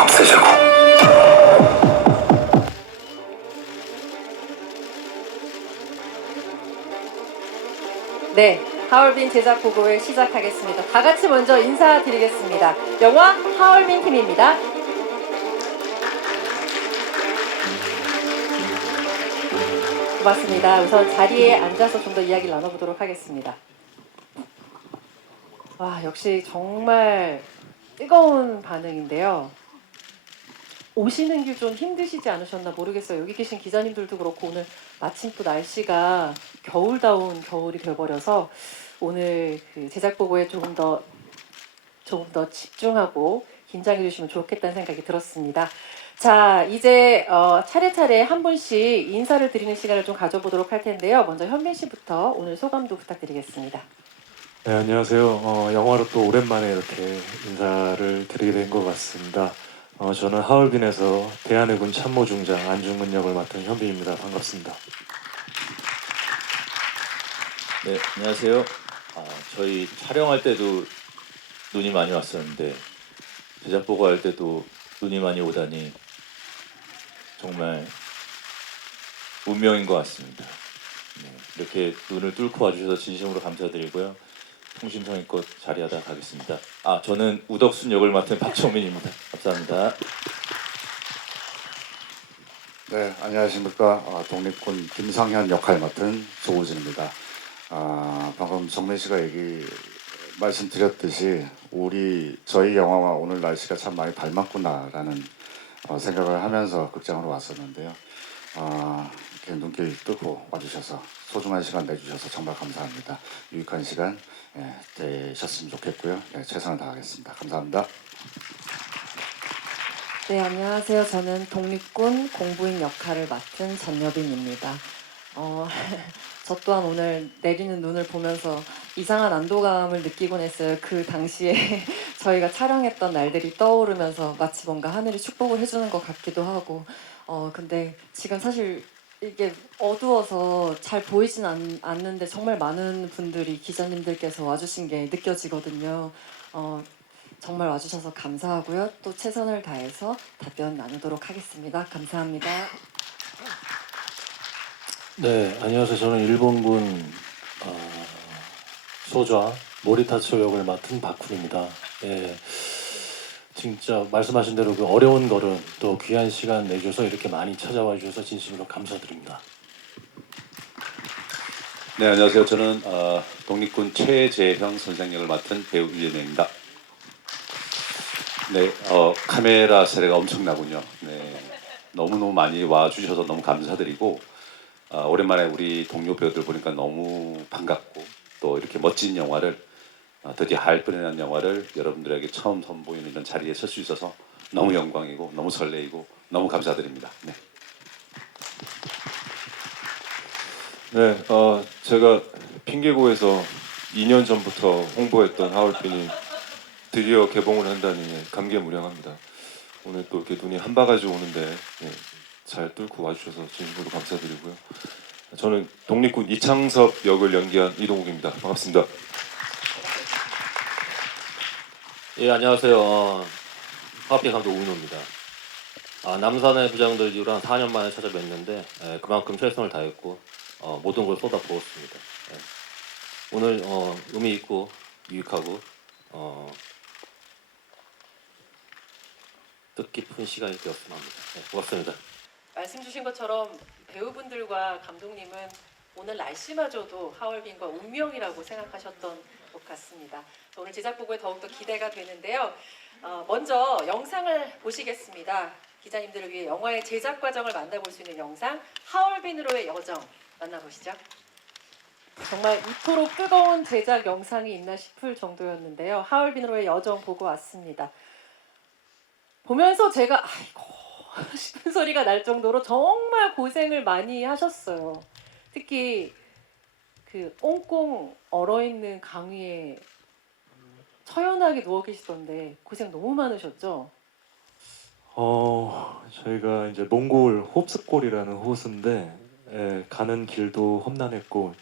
없애자고. 네, 하얼빈 제작 보고회 시작하겠습니다. 다 같이 먼저 인사드리겠습니다. 영화 하얼빈 팀입니다. 고맙습니다. 우선 자리에 앉아서 좀 더 이야기를 나눠보도록 하겠습니다. 와, 역시 정말 뜨거운 반응인데요. 오시는 길 좀 힘드시지 않으셨나 모르겠어요. 여기 계신 기자님들도 그렇고 오늘 마침 또 날씨가 겨울다운 겨울이 되어버려서 오늘 그 제작 보고에 조금 더 집중하고 긴장해 주시면 좋겠다는 생각이 들었습니다. 자, 이제 차례차례 한 분씩 인사를 드리는 시간을 좀 가져보도록 할 텐데요. 먼저 현민 씨부터 오늘 소감도 부탁드리겠습니다. 네, 안녕하세요. 영화로 또 오랜만에 이렇게 인사를 드리게 된 것 같습니다. 저는 하얼빈에서 대한해군 참모중장 안중근 역을 맡은 현빈입니다. 반갑습니다. 네, 안녕하세요. 저희 촬영할 때도 눈이 많이 왔었는데 제작 보고할 때도 눈이 많이 오다니 정말 운명인 것 같습니다. 네, 이렇게 눈을 뚫고 와주셔서 진심으로 감사드리고요. 성심성의껏 자리하다 가겠습니다. 저는 우덕순 역을 맡은 박정민입니다. 감사합니다. 네, 안녕하십니까. 독립군 김상현 역할 맡은 조우진입니다. 방금 정민 씨가 말씀드렸듯이 저희 영화와 오늘 날씨가 참 많이 닮았구나라는 생각을 하면서 극장으로 왔었는데요. 이렇게 눈길 뚫고 와주셔서 소중한 시간 내주셔서 정말 감사합니다. 유익한 시간 되셨으면 좋겠고요. 최선을 다하겠습니다. 감사합니다. 네, 안녕하세요. 저는 독립군 공부인 역할을 맡은 전여빈입니다. 저 또한 오늘 내리는 눈을 보면서 이상한 안도감을 느끼곤 했어요. 그 당시에 저희가 촬영했던 날들이 떠오르면서 마치 뭔가 하늘이 축복을 해주는 것 같기도 하고 근데 지금 사실 이게 어두워서 잘 보이진 않는데 정말 많은 분들이 기자님들께서 와주신 게 느껴지거든요. 정말 와주셔서 감사하고요. 또 최선을 다해서 답변 나누도록 하겠습니다. 감사합니다. 네, 안녕하세요. 저는 일본군 소좌 모리타츠 역을 맡은 박훈입니다. 예, 진짜 말씀하신 대로 그 어려운 걸음 또 귀한 시간 내주셔서 이렇게 많이 찾아와 주셔서 진심으로 감사드립니다. 네, 안녕하세요. 저는 독립군 최재형 선생 역을 맡은 배우 유재명입니다. 네, 카메라 세례가 엄청나군요. 네, 너무너무 많이 와주셔서 너무 감사드리고 오랜만에 우리 동료 배우들 보니까 너무 반갑고 또 이렇게 멋진 영화를 드디어 하얼빈이라는 영화를 여러분들에게 처음 선보이는 이런 자리에 설 수 있어서 너무 영광이고 너무 설레이고 너무 감사드립니다. 네. 네, 제가 핑계고에서 2년 전부터 홍보했던 하얼빈이 드디어 개봉을 한다니 감개무량합니다. 오늘 또 이렇게 눈이 한 바가지 오는데 잘 뚫고 와주셔서 진심으로 감사드리고요. 저는 독립군 이창섭 역을 연기한 이동욱입니다. 반갑습니다. 예, 안녕하세요. 하얼빈 감독 우인호입니다. 남산의 부장들 이후로 한 4년 만에 찾아뵀는데 그만큼 최선을 다했고 모든 걸 쏟아부었습니다. 오늘 의미 있고 유익하고 뜻깊은 시간이 되었으면 합니다. 고맙습니다. 말씀 주신 것처럼 배우분들과 감독님은 오늘 날씨마저도 하얼빈과 운명이라고 생각하셨던 것 같습니다. 오늘 제작 보고에 더욱더 기대가 되는데요. 먼저 영상을 보시겠습니다. 기자님들을 위해 영화의 제작 과정을 만나볼 수 있는 영상 하얼빈으로의 여정 만나보시죠. 정말 이토록 뜨거운 제작 영상이 있나 싶을 정도였는데요. 하얼빈으로의 여정 보고 왔습니다. 보면서 제가 아이고 싶은 소리가 날 정도로 정말 고생을 많이 하셨어요. 특히 그 꽁꽁 얼어있는 강 위에 처연하게 누워 계시던데 고생 너무 많으셨죠? 저희가 이제 몽골 홉스골이라는 호수인데 가는 길도 험난했고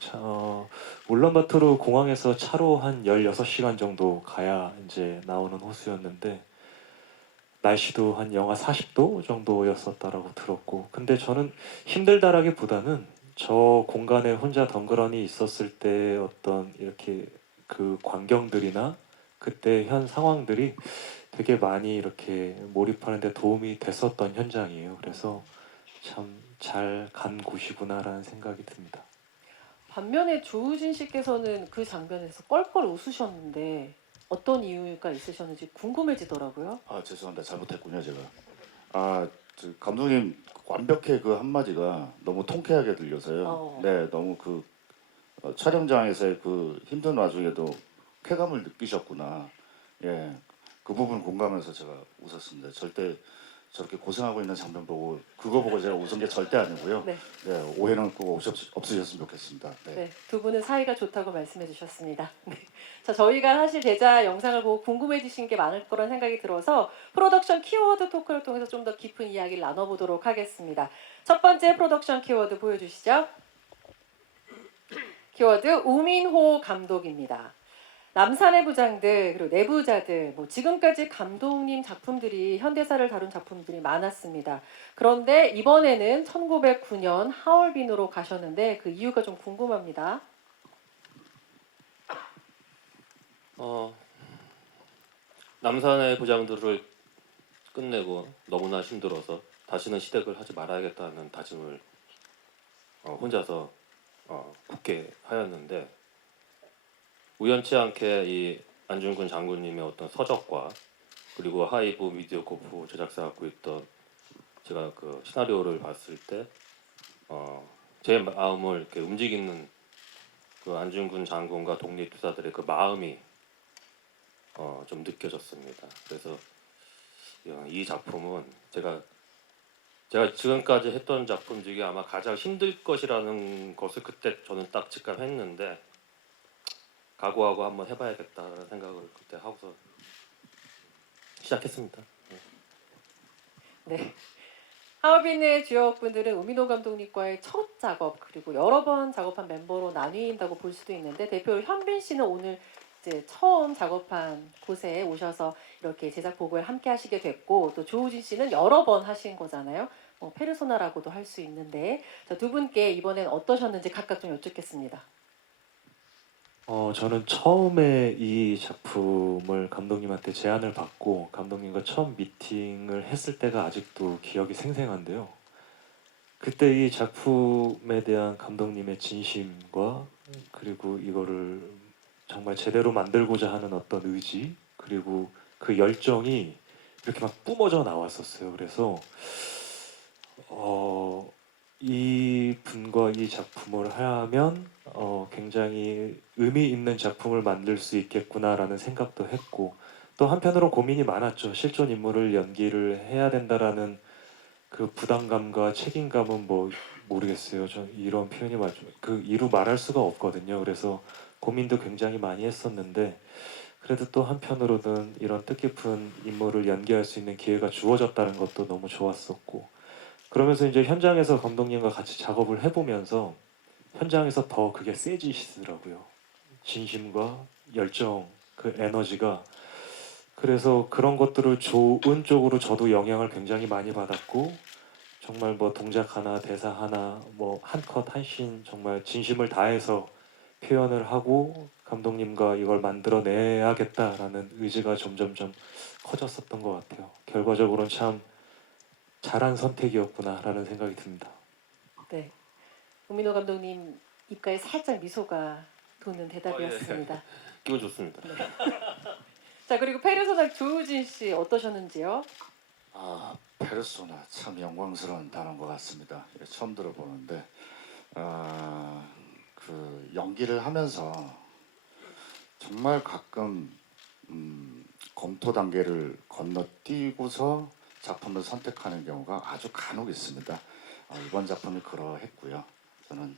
울란바토르 공항에서 차로 한 16시간 정도 가야 이제 나오는 호수였는데 날씨도 한 영하 40도 정도였었다라고 들었고, 근데 저는 힘들다라기보다는 저 공간에 혼자 덩그러니 있었을 때 어떤 이렇게 그 광경들이나 그때 현 상황들이 되게 많이 이렇게 몰입하는 데 도움이 됐었던 현장이에요. 그래서 참 잘 간 곳이구나라는 생각이 듭니다. 반면에 조우진 씨께서는 그 장면에서 껄껄 웃으셨는데 어떤 이유가 있으셨는지 궁금해지더라고요. 아 죄송합니다. 잘못했군요 제가. 저 감독님 완벽해 그 한마디가 너무 통쾌하게 들려서요. 어. 네, 너무 그 촬영장에서의 그 힘든 와중에도 쾌감을 느끼셨구나. 예, 그 부분 공감해서 제가 웃었습니다. 절대 저렇게 고생하고 있는 장면 보고 그거 보고 제가 웃은 게 절대 아니고요. 네. 네, 오해는 꼭 없으셨으면 좋겠습니다. 네. 네, 두 분은 사이가 좋다고 말씀해 주셨습니다. 네. 자, 저희가 사실 제자 영상을 보고 궁금해지신 게 많을 거란 생각이 들어서 프로덕션 키워드 토크를 통해서 좀 더 깊은 이야기를 나눠보도록 하겠습니다. 첫 번째 프로덕션 키워드 보여주시죠. 키워드 우민호 감독입니다. 남산의 부장들 그리고 내부자들 지금까지 감독님 작품들이 현대사를 다룬 작품들이 많았습니다. 그런데 이번에는 1909년 하얼빈으로 가셨는데 그 이유가 좀 궁금합니다. 남산의 부장들을 끝내고 너무나 힘들어서 다시는 시댁을 하지 말아야겠다는 다짐을 혼자서 굳게 하였는데 우연치 않게 이 안중근 장군님의 어떤 서적과 그리고 하이브 미디어 코프 제작사 갖고 있던 제가 그 시나리오를 봤을 때 제 마음을 이렇게 움직이는 그 안중근 장군과 독립투사들의 그 마음이 좀 느껴졌습니다. 그래서 이 작품은 제가 지금까지 했던 작품 중에 아마 가장 힘들 것이라는 것을 그때 저는 딱 직감했는데 각오하고 한번 해봐야겠다라는 생각을 그때 하고서 시작했습니다. 네. 하얼빈의 주역분들은 우민호 감독님과의 첫 작업 그리고 여러 번 작업한 멤버로 나뉜다고 볼 수도 있는데 대표 현빈 씨는 오늘 이제 처음 작업한 곳에 오셔서 이렇게 제작 보고를 함께 하시게 됐고 또 조우진 씨는 여러 번 하신 거잖아요. 페르소나라고도 할 수 있는데 두 분께 이번엔 어떠셨는지 각각 좀 여쭙겠습니다. 저는 처음에 이 작품을 감독님한테 제안을 받고 감독님과 처음 미팅을 했을 때가 아직도 기억이 생생한데요. 그때 이 작품에 대한 감독님의 진심과 그리고 이거를 정말 제대로 만들고자 하는 어떤 의지 그리고 그 열정이 이렇게 막 뿜어져 나왔었어요. 그래서 이 분과 이 작품을 하면 굉장히 의미 있는 작품을 만들 수 있겠구나라는 생각도 했고 또 한편으로 고민이 많았죠. 실존 인물을 연기를 해야 된다라는 그 부담감과 책임감은 모르겠어요. 저 이런 표현이 그 이루 말할 수가 없거든요. 그래서 고민도 굉장히 많이 했었는데 그래도 또 한편으로는 이런 뜻깊은 인물을 연기할 수 있는 기회가 주어졌다는 것도 너무 좋았었고 그러면서 이제 현장에서 감독님과 같이 작업을 해보면서 현장에서 더 그게 세지시더라고요. 진심과 열정, 그 에너지가. 그래서 그런 것들을 좋은 쪽으로 저도 영향을 굉장히 많이 받았고 정말 동작 하나, 대사 하나, 한 컷, 한 씬 정말 진심을 다해서 표현을 하고 감독님과 이걸 만들어내야겠다라는 의지가 점점점 커졌었던 것 같아요. 결과적으로는 참 잘한 선택이었구나라는 생각이 듭니다. 네, 우민호 감독님 입가에 살짝 미소가 도는 대답이었습니다. 기분 좋습니다. 자 그리고 페르소나 조우진 씨 어떠셨는지요? 페르소나 참 영광스러운 단어인 것 같습니다. 처음 들어보는데 그 연기를 하면서 정말 가끔 검토 단계를 건너뛰고서 작품을 선택하는 경우가 아주 간혹 있습니다. 이번 작품이 그러했고요. 저는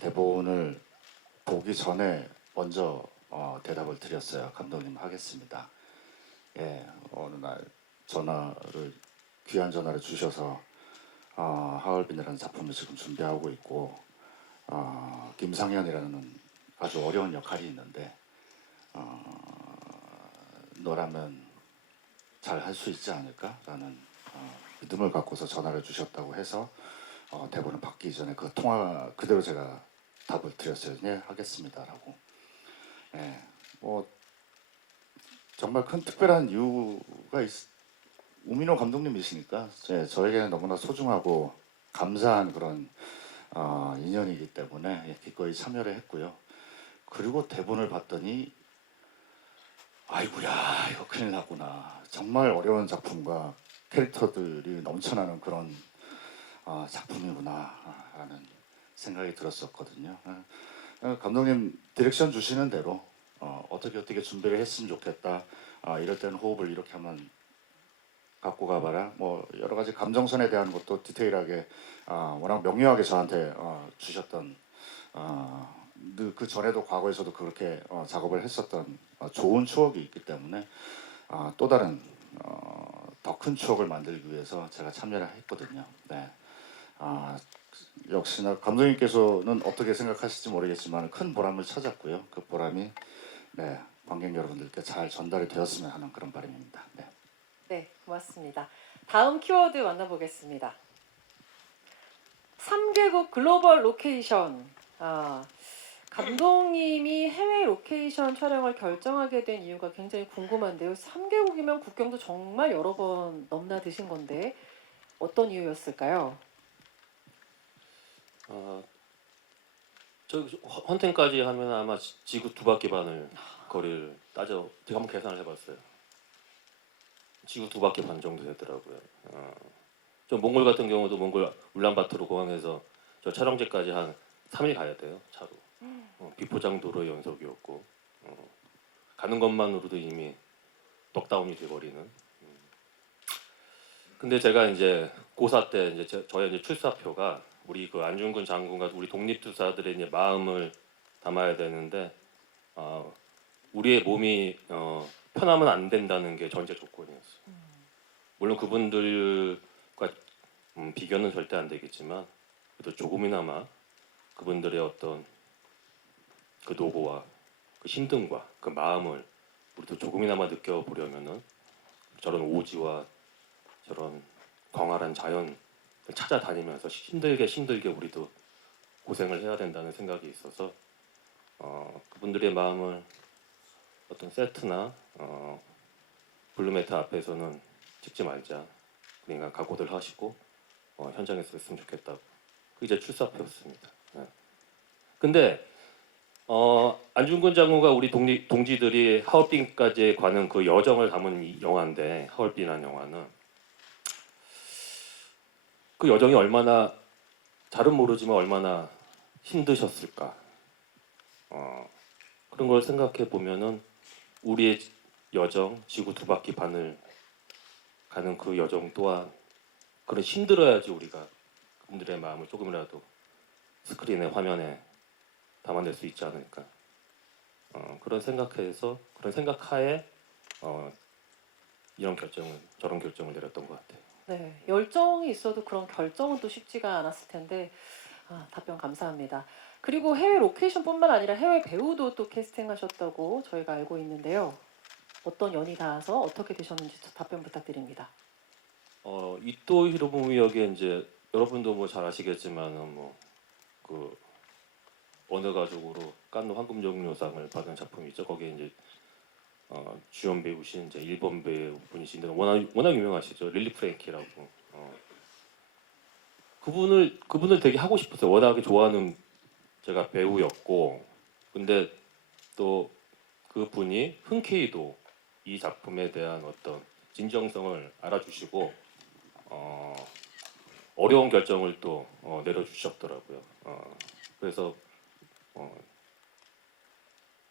대본을 보기 전에 먼저 대답을 드렸어요. 감독님 하겠습니다. 예, 어느 날 귀한 전화를 주셔서 하얼빈이라는 작품을 지금 준비하고 있고 김상현이라는 아주 어려운 역할이 있는데 너라면 잘 할 수 있지 않을까라는 믿음을 갖고서 전화를 주셨다고 해서 대본을 받기 전에 그 통화 그대로 제가 답을 드렸어요. 네, 하겠습니다라고. 예, 뭐 정말 큰 특별한 이유가 우민호 감독님이시니까 저에게는 너무나 소중하고 감사한 그런 인연이기 때문에 기꺼이 참여를 했고요. 그리고 대본을 봤더니 아이고야 이거 큰일 났구나. 정말 어려운 작품과 캐릭터들이 넘쳐나는 그런 작품이구나라는 생각이 들었었거든요. 감독님 디렉션 주시는 대로 어떻게 준비를 했으면 좋겠다. 이럴 때는 호흡을 이렇게 한번 갖고 가봐라. 뭐 여러 가지 감정선에 대한 것도 디테일하게 워낙 명료하게 저한테 주셨던 그 전에도 과거에서도 그렇게 작업을 했었던 좋은 추억이 있기 때문에 또 다른 더 큰 추억을 만들기 위해서 제가 참여를 했거든요. 네. 역시나 감독님께서는 어떻게 생각하실지 모르겠지만 큰 보람을 찾았고요. 그 보람이 네, 관객 여러분들께 잘 전달이 되었으면 하는 그런 바람입니다. 네. 네, 고맙습니다. 다음 키워드 만나보겠습니다. 3개국 글로벌 로케이션. 감독님이 해외 로케이션 촬영을 결정하게 된 이유가 굉장히 궁금한데요. 3개국이면 국경도 정말 여러 번 넘나드신 건데 어떤 이유였을까요? 저 헌팅까지 하면 아마 지구 2바퀴 반을 거리를 따져 제가 한번 계산을 해봤어요. 지구 2바퀴 반 정도 되더라고요. 저 몽골 같은 경우도 몽골 울란바토르 공항에서 저 촬영지까지 한 3일 가야 돼요, 차로. 비포장도로 연속이었고 가는 것만으로도 이미 넉다운이 돼버리는. 근데 제가 이제 고사 때 이제 저의 이제 출사표가 우리 그 안중근 장군과 우리 독립투사들의 이제 마음을 담아야 되는데 우리의 몸이 편하면 안 된다는 게 전제 조건이었어요. 물론 그분들과 비교는 절대 안 되겠지만 그래도 조금이나마 그분들의 어떤 그 노고와 그 힘듦과 그 마음을 우리도 조금이나마 느껴보려면은 저런 오지와 저런 광활한 자연을 찾아다니면서 힘들게 우리도 고생을 해야 된다는 생각이 있어서 그분들의 마음을 어떤 세트나 블루메트 앞에서는 찍지 말자. 그러니까 각오들 하시고 현장에서 했으면 좋겠다고. 그게 제 출사표였습니다. 네. 근데 안중근 장군과 우리 동지들이 하얼빈까지 가는 그 여정을 담은 이 영화인데 하얼빈이라는 영화는 그 여정이 얼마나 잘은 모르지만 얼마나 힘드셨을까 그런 걸 생각해 보면은 우리의 여정 지구 2바퀴 반을 가는 그 여정 또한 그런 힘들어야지 우리가 그분들의 마음을 조금이라도 스크린의 화면에 담아낼 수 있지 않을까 그런 생각하에 저런 결정을 내렸던 것 같아요. 네, 열정이 있어도 그런 결정은 또 쉽지가 않았을 텐데 답변 감사합니다. 그리고 해외 로케이션뿐만 아니라 해외 배우도 또 캐스팅하셨다고 저희가 알고 있는데요. 어떤 연이 닿아서 어떻게 되셨는지 답변 부탁드립니다. 이토 히로부미 역에 이제 여러분도 뭐 잘 아시겠지만은 뭐그 어느 가족으로 칸느 황금종려상을 받은 작품이죠. 거기에 이제 주연 배우신 이제 일본 배우분이신데 워낙 유명하시죠. 릴리 프랭키라고. 그분을 되게 하고 싶었어요. 워낙에 좋아하는 제가 배우였고, 근데 또 그분이 흔쾌히도 이 작품에 대한 어떤 진정성을 알아주시고 어려운 결정을 또 내려주셨더라고요. 그래서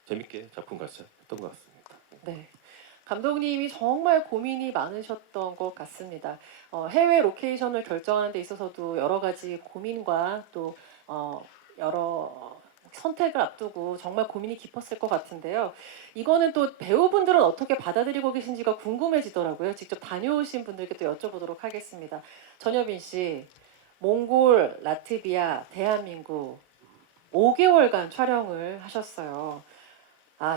재밌게 작품 같이 했던 것 같습니다. 네, 감독님이 정말 고민이 많으셨던 것 같습니다. 해외 로케이션을 결정하는 데 있어서도 여러 가지 고민과 또 여러 선택을 앞두고 정말 고민이 깊었을 것 같은데요. 이거는 또 배우분들은 어떻게 받아들이고 계신지가 궁금해지더라고요. 직접 다녀오신 분들께 또 여쭤보도록 하겠습니다. 전여빈 씨, 몽골, 라트비아, 대한민국 5개월간 촬영을 하셨어요.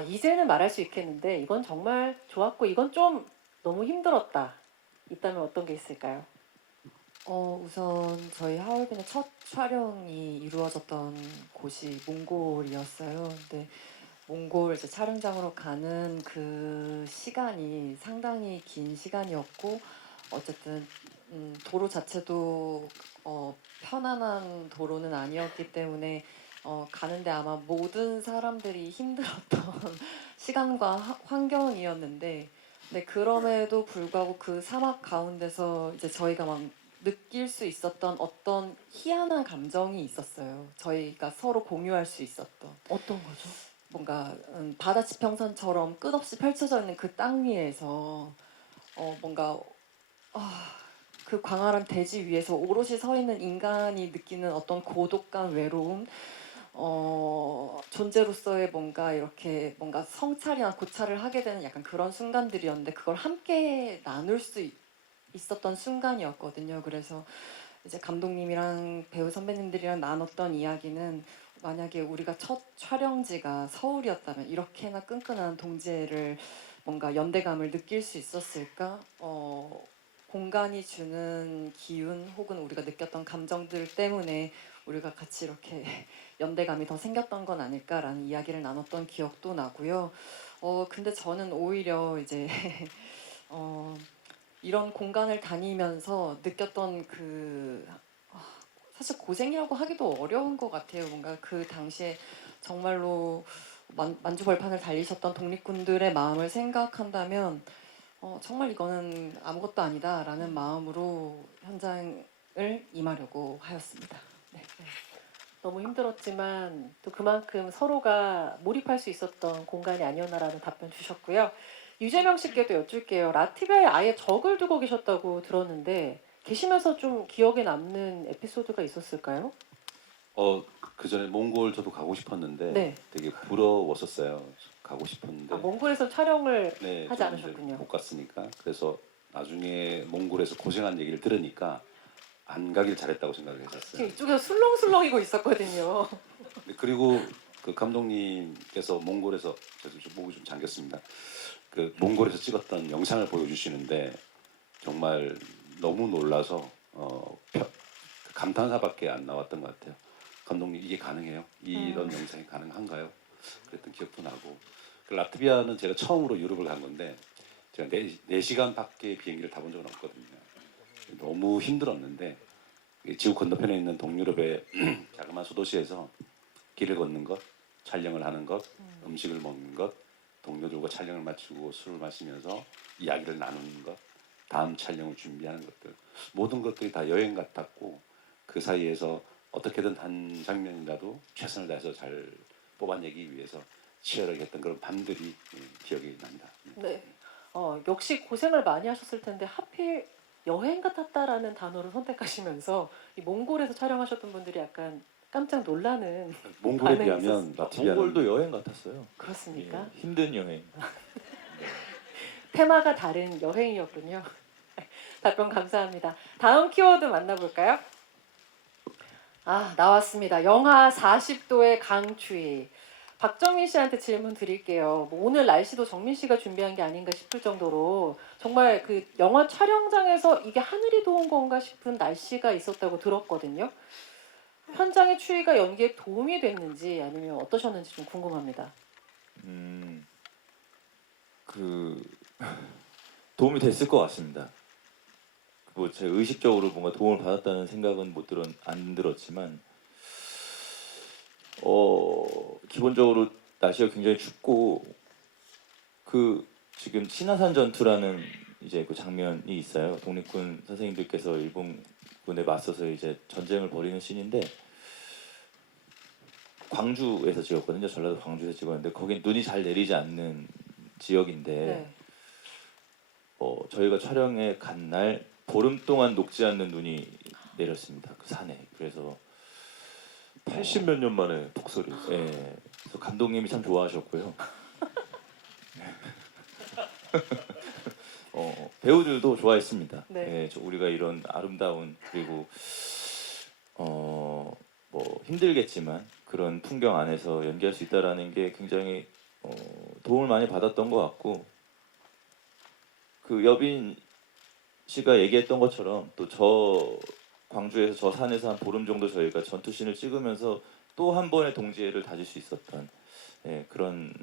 이제는 말할 수 있겠는데 이건 정말 좋았고 이건 좀 너무 힘들었다. 있다면 어떤 게 있을까요? 우선 저희 하얼빈의 첫 촬영이 이루어졌던 곳이 몽골이었어요. 근데 몽골 이제 촬영장으로 가는 그 시간이 상당히 긴 시간이었고, 어쨌든 도로 자체도 편안한 도로는 아니었기 때문에 가는데 아마 모든 사람들이 힘들었던 시간과 환경이었는데, 네, 그럼에도 불구하고 그 사막 가운데서 이제 저희가 막 느낄 수 있었던 어떤 희한한 감정이 있었어요. 저희가 서로 공유할 수 있었던 어떤 거죠? 뭔가 바다 지평선처럼 끝없이 펼쳐져 있는 그 땅 위에서 뭔가 그 광활한 대지 위에서 오롯이 서 있는 인간이 느끼는 어떤 고독감, 외로움, 존재로서의 뭔가 이렇게 뭔가 성찰이나 고찰을 하게 되는 약간 그런 순간들이었는데, 그걸 함께 나눌 수 있었던 순간이었거든요. 그래서 이제 감독님이랑 배우 선배님들이랑 나눴던 이야기는, 만약에 우리가 첫 촬영지가 서울이었다면 이렇게나 끈끈한 동지애를 뭔가 연대감을 느낄 수 있었을까? 공간이 주는 기운 혹은 우리가 느꼈던 감정들 때문에 우리가 같이 이렇게 연대감이 더 생겼던 건 아닐까라는 이야기를 나눴던 기억도 나고요. 근데 저는 오히려 이제 이런 공간을 다니면서 느꼈던 사실 고생이라고 하기도 어려운 것 같아요. 뭔가 그 당시에 정말로 만주벌판을 달리셨던 독립군들의 마음을 생각한다면 정말 이거는 아무것도 아니다라는 마음으로 현장을 임하려고 하였습니다. 네. 너무 힘들었지만 또 그만큼 서로가 몰입할 수 있었던 공간이 아니었나라는 답변 주셨고요. 유재명 씨께도 여쭐게요. 라트비아에 아예 적을 두고 계셨다고 들었는데 계시면서 좀 기억에 남는 에피소드가 있었을까요? 그 전에 몽골 저도 가고 싶었는데 네. 되게 부러웠었어요. 가고 싶었는데 몽골에서 촬영을 네, 하지 저는 이제 않으셨군요. 못 갔으니까. 그래서 나중에 몽골에서 고생한 얘기를 들으니까 안 가길 잘했다고 생각을 지금 했었어요. 이쪽에서 술렁술렁이고 있었거든요. 그리고 그 감독님께서 몽골에서 제가 좀 목이 좀 잠겼습니다. 그 몽골에서 찍었던 영상을 보여주시는데 정말 너무 놀라서 감탄사밖에 안 나왔던 것 같아요. 감독님 이게 가능해요? 이런 영상이 가능한가요? 그랬던 기억도 나고. 그 라트비아는 제가 처음으로 유럽을 간 건데 제가 4시간밖에 비행기를 타본 적은 없거든요. 너무 힘들었는데 지구 건너편에 있는 동유럽의 자그마한 소도시에서 길을 걷는 것, 촬영을 하는 것, 음식을 먹는 것, 동료들과 촬영을 마치고 술을 마시면서 이야기를 나누는 것, 다음 촬영을 준비하는 것들, 모든 것들이 다 여행 같았고, 그 사이에서 어떻게든 한 장면이라도 최선을 다해서 잘 뽑아내기 위해서 치열하게 했던 그런 밤들이 기억이 납니다. 네. 역시 고생을 많이 하셨을 텐데 하필 여행 같았다라는 단어를 선택하시면서 이 몽골에서 촬영하셨던 분들이 약간 깜짝 놀라는 몽골에 반응이 비하면 있었어요. 라트비아는 몽골도 여행 같았어요. 그렇습니까? 예, 힘든 여행. 테마가 다른 여행이었군요. 답변 감사합니다. 다음 키워드 만나볼까요? 나왔습니다. 영하 40도의 강추위. 박정민 씨한테 질문 드릴게요. 뭐 오늘 날씨도 정민 씨가 준비한 게 아닌가 싶을 정도로 정말 그 영화 촬영장에서 이게 하늘이 도운 건가 싶은 날씨가 있었다고 들었거든요. 현장의 추위가 연기에 도움이 됐는지 아니면 어떠셨는지 좀 궁금합니다. 그 도움이 됐을 것 같습니다. 뭐 제가 의식적으로 뭔가 도움을 받았다는 생각은 안 들었지만 기본적으로 날씨가 굉장히 춥고 그 지금 신화산 전투라는 이제 그 장면이 있어요. 독립군 선생님들께서 일본군에 맞서서 이제 전쟁을 벌이는 씬인데 광주에서 찍었거든요. 전라도 광주에서 찍었는데 거긴 눈이 잘 내리지 않는 지역인데 네. 저희가 촬영에 간 날 보름 동안 녹지 않는 눈이 내렸습니다. 그 산에. 그래서 80 몇 년 만에 독설이. 예. 그래서 감독님이 참 좋아하셨고요. 배우들도 좋아했습니다. 네. 예, 우리가 이런 아름다운 그리고 뭐 힘들겠지만 그런 풍경 안에서 연기할 수 있다라는 게 굉장히 도움을 많이 받았던 것 같고 그 여빈 씨가 얘기했던 것처럼 또 저 광주에서 저 산에서 한 보름 정도 저희가 전투신을 찍으면서 또 한 번의 동지애를 다질 수 있었던 그런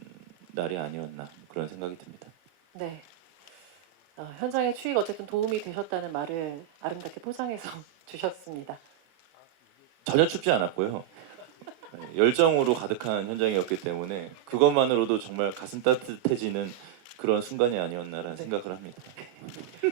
날이 아니었나 그런 생각이 듭니다. 네. 현장의 추위가 어쨌든 도움이 되셨다는 말을 아름답게 포장해서 주셨습니다. 전혀 춥지 않았고요. 열정으로 가득한 현장이었기 때문에 그것만으로도 정말 가슴 따뜻해지는 그런 순간이 아니었나라는 생각을 합니다.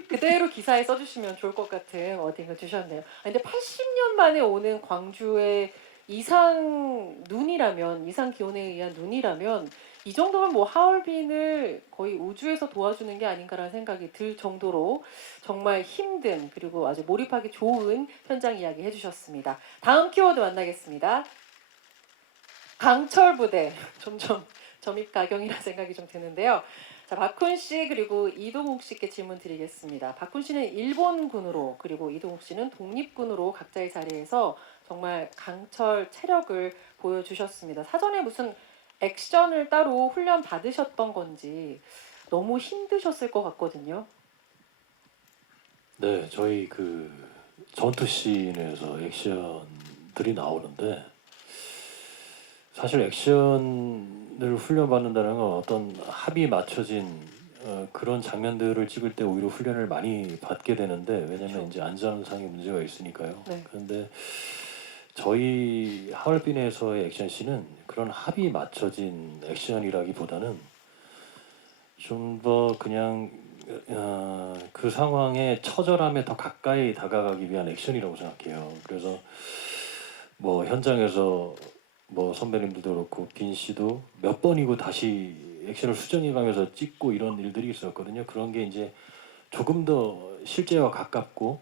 그대로 기사에 써주시면 좋을 것 같은 워딩을 주셨네요. 근데 80년 만에 오는 광주의 이상 눈이라면, 이상 기온에 의한 눈이라면 이 정도면 뭐 하얼빈을 거의 우주에서 도와주는 게 아닌가라는 생각이 들 정도로 정말 힘든 그리고 아주 몰입하기 좋은 현장 이야기 해주셨습니다. 다음 키워드 만나겠습니다. 강철 부대. 점점 점입가경이라는 생각이 좀 드는데요. 자, 박훈 씨 그리고 이동욱 씨께 질문 드리겠습니다. 박훈 씨는 일본군으로 그리고 이동욱 씨는 독립군으로 각자의 자리에서 정말 강철 체력을 보여주셨습니다. 사전에 무슨 액션을 따로 훈련 받으셨던 건지 너무 힘드셨을 것 같거든요. 네, 저희 그 전투 씬에서 액션들이 나오는데 사실 액션을 훈련받는다는 건 어떤 합이 맞춰진 그런 장면들을 찍을 때 오히려 훈련을 많이 받게 되는데 왜냐면 그렇죠. 이제 안전상의 문제가 있으니까요. 네. 그런데 저희 하얼빈에서의 액션씬은 그런 합이 맞춰진 액션이라기보다는 좀 더 그냥 그 상황의 처절함에 더 가까이 다가가기 위한 액션이라고 생각해요. 그래서 뭐 현장에서 뭐 선배님들도 그렇고 빈 씨도 몇 번이고 다시 액션을 수정해가면서 찍고 이런 일들이 있었거든요. 그런 게 이제 조금 더 실제와 가깝고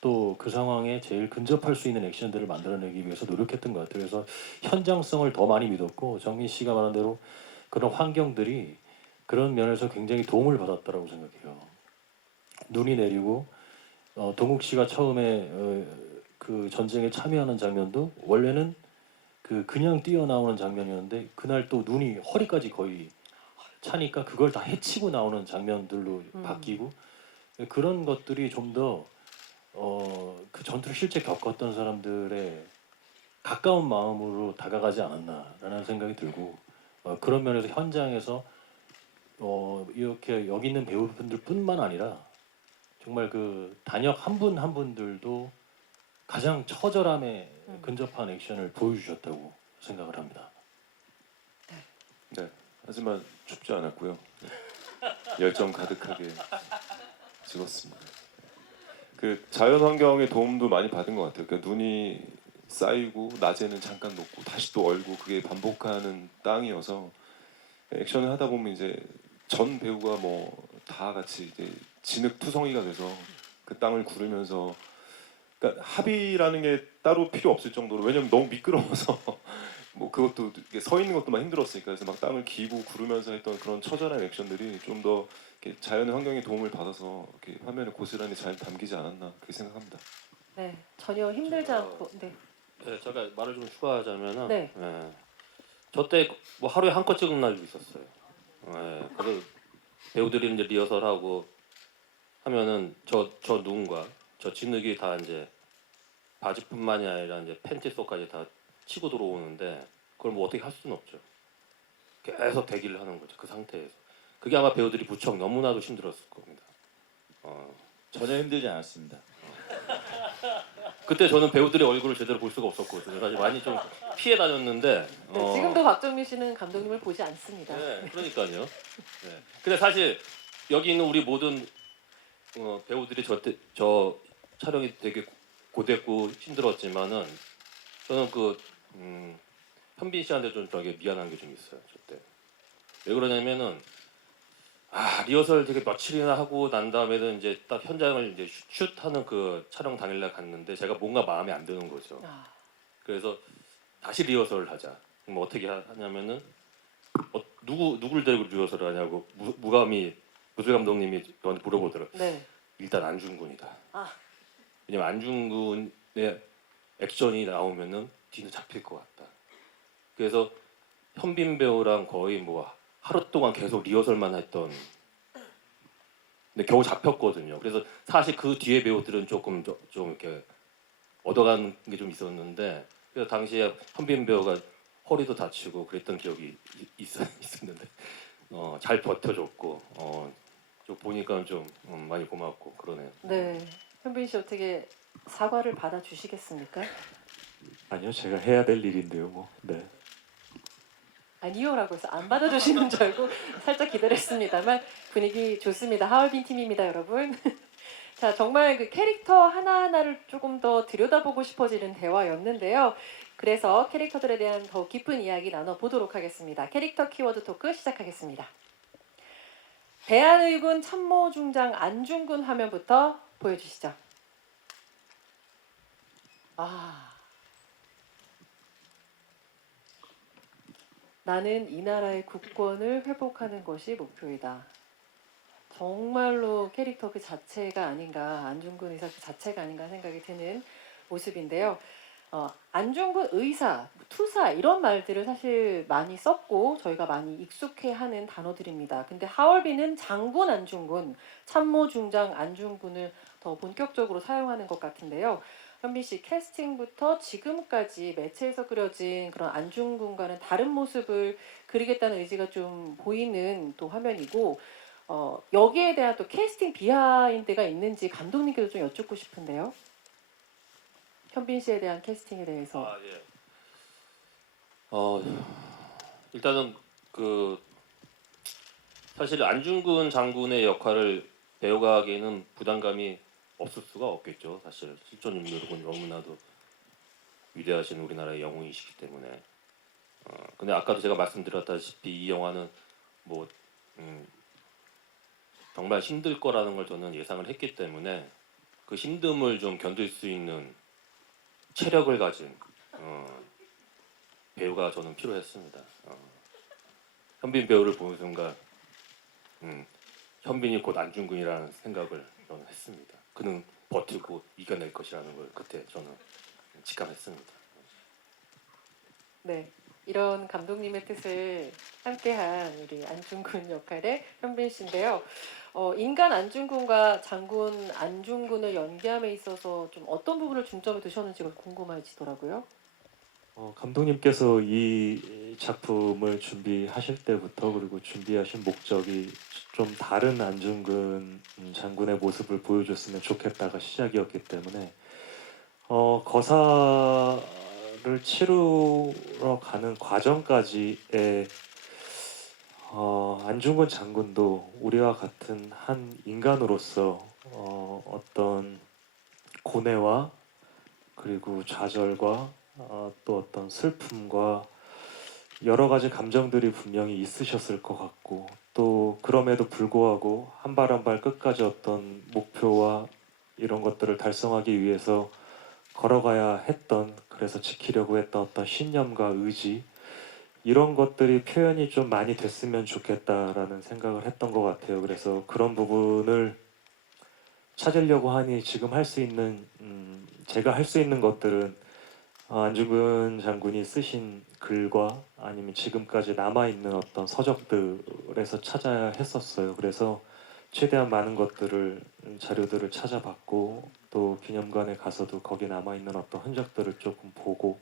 또 그 상황에 제일 근접할 수 있는 액션들을 만들어내기 위해서 노력했던 것 같아요. 그래서 현장성을 더 많이 믿었고 정민 씨가 말한 대로 그런 환경들이 그런 면에서 굉장히 도움을 받았다라고 생각해요. 눈이 내리고 동욱 씨가 처음에 그 전쟁에 참여하는 장면도 원래는 그냥 뛰어나오는 장면이었는데 그날 또 눈이 허리까지 거의 차니까 그걸 다 헤치고 나오는 장면들로 바뀌고 그런 것들이 좀 더 그 전투를 실제 겪었던 사람들의 가까운 마음으로 다가가지 않았나라는 생각이 들고 그런 면에서 현장에서 이렇게 여기 있는 배우분들뿐만 아니라 정말 그 단역 한 분 한 분들도 가장 처절함에 근접한 액션을 보여주셨다고 생각을 합니다. 네, 하지만 춥지 않았고요. 열정 가득하게 찍었습니다. 그 자연 환경의 도움도 많이 받은 것 같아요. 그러니까 눈이 쌓이고 낮에는 잠깐 녹고 다시 또 얼고 그게 반복하는 땅이어서 액션을 하다 보면 이제 전 배우가 뭐 다 같이 이제 진흙투성이가 돼서 그 땅을 구르면서 그러니까 합의라는 게 따로 필요 없을 정도로 왜냐면 너무 미끄러워서 뭐 그것도 이렇게 서 있는 것도 막 힘들었으니까 그래서 막 땅을 기고 구르면서 했던 그런 처절한 액션들이 좀 더 자연의 환경의 도움을 받아서 이렇게 화면에 고스란히 잘 담기지 않았나 그렇게 생각합니다. 네, 전혀 힘들지 않고 네. 네, 제가 말을 좀 추가하자면은 네. 저때 뭐 하루에 한 컷 찍은 날도 있었어요. 그래서 배우들이 이제 리허설하고 하면은 저 누군가 저 진흙이 다 이제 바지뿐만이 아니라 이제 팬티 속까지 다 치고 들어오는데 그걸 뭐 어떻게 할 수는 없죠. 계속 대기를 하는 거죠. 그 상태에서. 그게 아마 배우들이 무척 너무나도 힘들었을 겁니다. 전혀 힘들지 않았습니다. 그때 저는 배우들의 얼굴을 제대로 볼 수가 없었거든요. 사실 많이 좀 피해 다녔는데. 네, 지금도 박정민 씨는 감독님을 보지 않습니다. 네, 그러니까요. 네. 근데 사실 여기 있는 우리 모든 배우들이 저 촬영이 되게 고됐고 힘들었지만은 저는 현빈 씨한테 좀 저게 미안한 게 좀 있어요. 저때 왜 그러냐면은 리허설 되게 며칠이나 하고 난 다음에는 이제 딱 현장을 이제 슛하는 그 촬영 당일날 갔는데 제가 뭔가 마음에 안 드는 거죠. 그래서 다시 리허설을 하자. 그럼 어떻게 하냐면은 누구를 데리고 리허설을 하냐고 무감히 무술 감독님이 저한테 물어보더라고요. 네. 일단 안중근이다. 아. 왜냐면 안중근의 액션이 나오면은 뒤는 잡힐 것 같다. 그래서 현빈 배우랑 거의 뭐 하루 동안 계속 리허설만 했던 근데 겨우 잡혔거든요. 그래서 사실 그 뒤에 배우들은 조금 좀 이렇게 얻어가는 게 좀 있었는데, 그래서 당시에 현빈 배우가 허리도 다치고 그랬던 기억이 있었는데 잘 버텨줬고 좀 보니까 좀 많이 고맙고 그러네요. 네, 현빈 씨 어떻게 사과를 받아주시겠습니까? 아니요, 제가 해야 될 일인데요, 뭐. 네. 아니요라고 해서 안 받아주시는 줄 알고 살짝 기다렸습니다만 분위기 좋습니다. 하얼빈 팀입니다, 여러분. 자, 정말 그 캐릭터 하나하나를 조금 더 들여다보고 싶어지는 대화였는데요. 그래서 캐릭터들에 대한 더 깊은 이야기 나눠보도록 하겠습니다. 캐릭터 키워드 토크 시작하겠습니다. 대한의군 참모중장 안중근 화면부터 보여주시죠. 나는 이 나라의 국권을 회복하는 것이 목표이다. 정말로 캐릭터 그 자체가 아닌가, 안중근 의사 그 자체가 아닌가 생각이 드는 모습인데요. 안중근 의사, 투사 이런 말들을 사실 많이 썼고 저희가 많이 익숙해하는 단어들입니다. 근데 하얼빈은 장군 안중근, 참모중장 안중근을 더 본격적으로 사용하는 것 같은데요. 현빈 씨 캐스팅부터 지금까지 매체에서 그려진 그런 안중근과는 다른 모습을 그리겠다는 의지가 좀 보이는 또 화면이고 여기에 대한 또 캐스팅 비하인드가 있는지 감독님께도 좀 여쭙고 싶은데요. 현빈 씨에 대한 캐스팅에 대해서. 예. 일단은 그 사실 안중근 장군의 역할을 배워가기에는 부담감이 없을 수가 없겠죠. 사실 실존 인물은 너무나도 위대하신 우리나라의 영웅이시기 때문에. 근데 아까도 제가 말씀드렸다시피 이 영화는 뭐 정말 힘들 거라는 걸 저는 예상을 했기 때문에 그 힘듦을 좀 견딜 수 있는 체력을 가진 배우가 저는 필요했습니다. 현빈 배우를 보는 순간 현빈이 곧 안중근이라는 생각을 저는 했습니다. 그는 버티고 이겨낼 것이라는 걸 그때 저는 직감했습니다. 네, 이런 감독님의 뜻을 함께한 우리 안중근 역할의 현빈 씨인데요. 인간 안중근과 장군 안중근을 연기함에 있어서 좀 어떤 부분을 중점에 두셨는지가 궁금해지더라고요. 감독님께서 이 작품을 준비하실 때부터 그리고 준비하신 목적이 좀 다른 안중근 장군의 모습을 보여줬으면 좋겠다가 시작이었기 때문에 거사를 치르러 가는 과정까지의 안중근 장군도 우리와 같은 한 인간으로서 어떤 고뇌와 그리고 좌절과 또 어떤 슬픔과 여러 가지 감정들이 분명히 있으셨을 것 같고 또 그럼에도 불구하고 한 발 한 발 끝까지 어떤 목표와 이런 것들을 달성하기 위해서 걸어가야 했던 그래서 지키려고 했던 어떤 신념과 의지 이런 것들이 표현이 좀 많이 됐으면 좋겠다라는 생각을 했던 것 같아요. 그래서 그런 부분을 찾으려고 하니 지금 할 수 있는 제가 할 수 있는 것들은 안중근 장군이 쓰신 글과 아니면 지금까지 남아있는 어떤 서적들에서 찾아야 했었어요. 그래서 최대한 많은 것들을 자료들을 찾아봤고 또 기념관에 가서도 거기 남아있는 어떤 흔적들을 조금 보고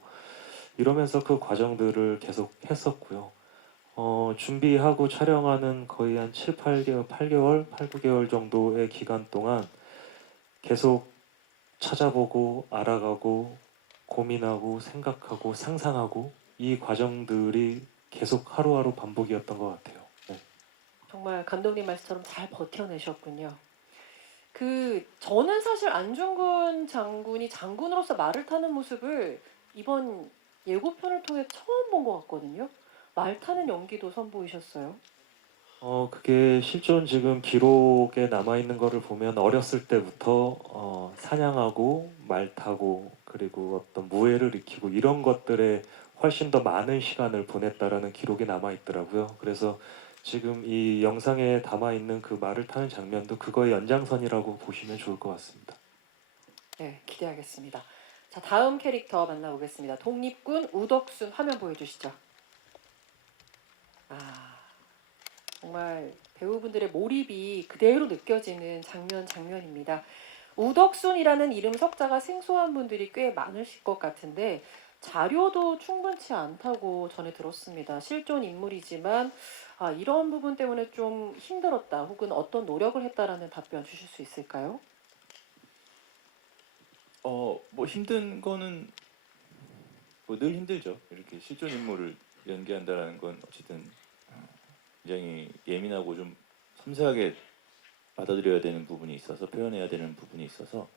이러면서 그 과정들을 계속 했었고요. 준비하고 촬영하는 거의 한 7, 8개월, 8, 9개월 정도의 기간 동안 계속 찾아보고 알아가고 고민하고 생각하고 상상하고 이 과정들이 계속 하루하루 반복이었던 것 같아요. 네. 정말 감독님 말씀처럼 잘 버텨내셨군요. 저는 사실 안중근 장군이 장군으로서 말을 타는 모습을 이번 예고편을 통해 처음 본 것 같거든요. 말 타는 연기도 선보이셨어요. 그게 실존 지금 기록에 남아있는 거를 보면 어렸을 때부터 사냥하고 말 타고 그리고 어떤 무예를 익히고 이런 것들에 훨씬 더 많은 시간을 보냈다라는 기록이 남아있더라고요. 그래서 지금 이 영상에 담아있는 그 말을 타는 장면도 그거의 연장선이라고 보시면 좋을 것 같습니다. 네, 기대하겠습니다. 자, 다음 캐릭터 만나보겠습니다. 독립군 우덕순 화면 보여주시죠. 정말 배우분들의 몰입이 그대로 느껴지는 장면입니다. 우덕순이라는 이름 석자가 생소한 분들이 꽤 많으실 것 같은데 자료도 충분치 않다고 전해 들었습니다. 실존 인물이지만 이런 부분 때문에 좀 힘들었다 혹은 어떤 노력을 했다라는 답변 주실 수 있을까요? 뭐 힘든 거는 뭐 늘 힘들죠. 이렇게 실존 인물을 연기한다라는 건 어쨌든 굉장히 예민하고 좀 섬세하게 받아들여야 되는 부분이 있어서 표현해야 되는 부분이 있어서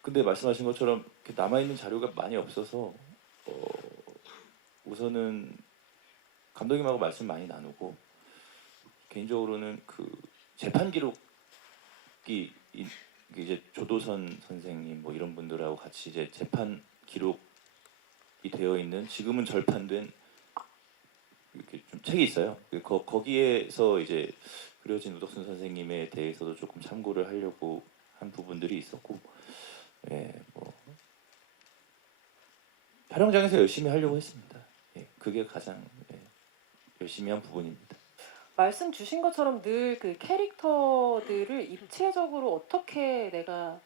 근데 말씀하신 것처럼 남아 있는 자료가 많이 없어서 우선은 감독님하고 말씀 많이 나누고 개인적으로는 그 재판 기록이 이제 조도선 선생님 뭐 이런 분들하고 같이 이제 재판 기록이 되어 있는 지금은 절판된 이렇게 좀 책이 있어요. 거기에서 이제 그려진 우덕순 선생님에 대해서도 조금 참고를 하려고 한 부분들이 있었고, 예, 뭐 촬영장에서 열심히 하려고 했습니다. 예, 그게 가장 열심히 한 부분입니다. 말씀 주신 것처럼 늘 그 캐릭터들을 입체적으로 어떻게 내가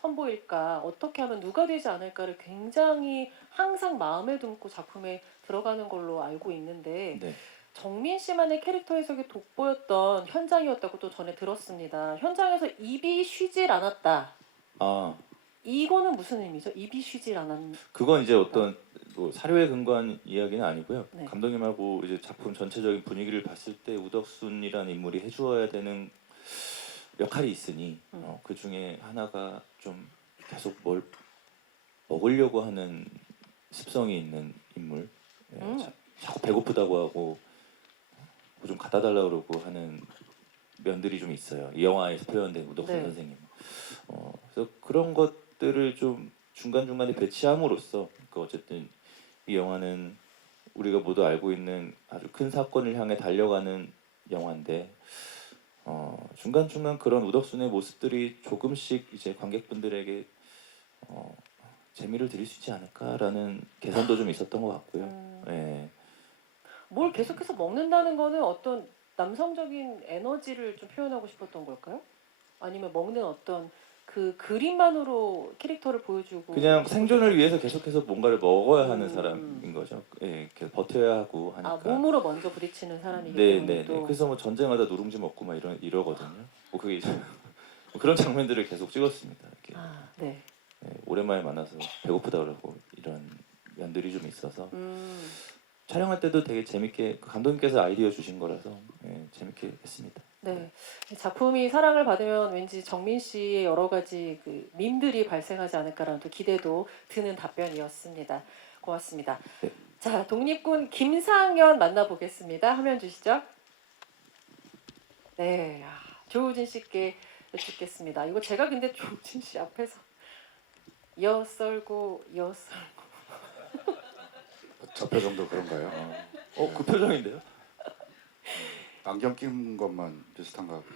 선보일까, 어떻게 하면 누가 되지 않을까를 굉장히 항상 마음에 품고 작품에 들어가는 걸로 알고 있는데 네. 정민 씨만의 캐릭터 해석이 돋보였던 현장이었다고 또 전에 들었습니다. 현장에서 입이 쉬질 않았다. 아, 이거는 무슨 의미죠? 입이 쉬질 않았다. 그건 이제 어떤 뭐 사료에 근거한 이야기는 아니고요. 네. 감독님하고 이제 작품 전체적인 분위기를 봤을 때 우덕순이라는 인물이 해주어야 되는 역할이 있으니 그 중에 하나가 좀 계속 뭘 먹으려고 하는 습성이 있는 인물. 예, 자꾸 배고프다고 하고 뭐 좀 갖다 달라고 그러고 하는 면들이 좀 있어요. 이 영화에서 표현된 우덕순 네. 선생님. 그래서 그런 것들을 좀 중간중간에 배치함으로써 그 어쨌든 이 영화는 우리가 모두 알고 있는 아주 큰 사건을 향해 달려가는 영화인데 중간중간 그런 우덕순의 모습들이 조금씩 이제 관객분들에게 재미를 드릴 수 있지 않을까라는 개선도 좀 있었던 것 같고요. 예. 뭘 계속해서 먹는다는 거는 어떤 남성적인 에너지를 좀 표현하고 싶었던 걸까요? 아니면 먹는 어떤 그 그림만으로 캐릭터를 보여주고 그냥 생존을 위해서 계속해서 뭔가를 먹어야 하는 음, 사람인 거죠. 예, 계속 버텨야 하고 하니까. 몸으로 먼저 부딪히는 사람이기 네, 때문에 네, 또 네. 그래서 뭐 전쟁하다 누룽지 먹고 막 이러거든요. 뭐 그게 이제 뭐 그런 장면들을 계속 찍었습니다. 이렇게 네. 예, 오랜만에 만나서 배고프다 그러고 이런 면들이 좀 있어서 촬영할 때도 되게 재밌게 그 감독님께서 아이디어 주신 거라서 재밌게 했습니다. 네. 작품이 사랑을 받으면 왠지 정민 씨의 여러 가지 그 밈들이 발생하지 않을까라는 또 기대도 드는 답변이었습니다. 고맙습니다. 네. 자, 독립군 김상현 만나보겠습니다. 화면 주시죠. 네, 조우진 씨께 여쭙겠습니다. 이거 제가 근데 조우진 씨 앞에서 엿썰고 저 표정도 그런가요? 그 표정인데요? 안경 낀 것만 비슷한가 보다.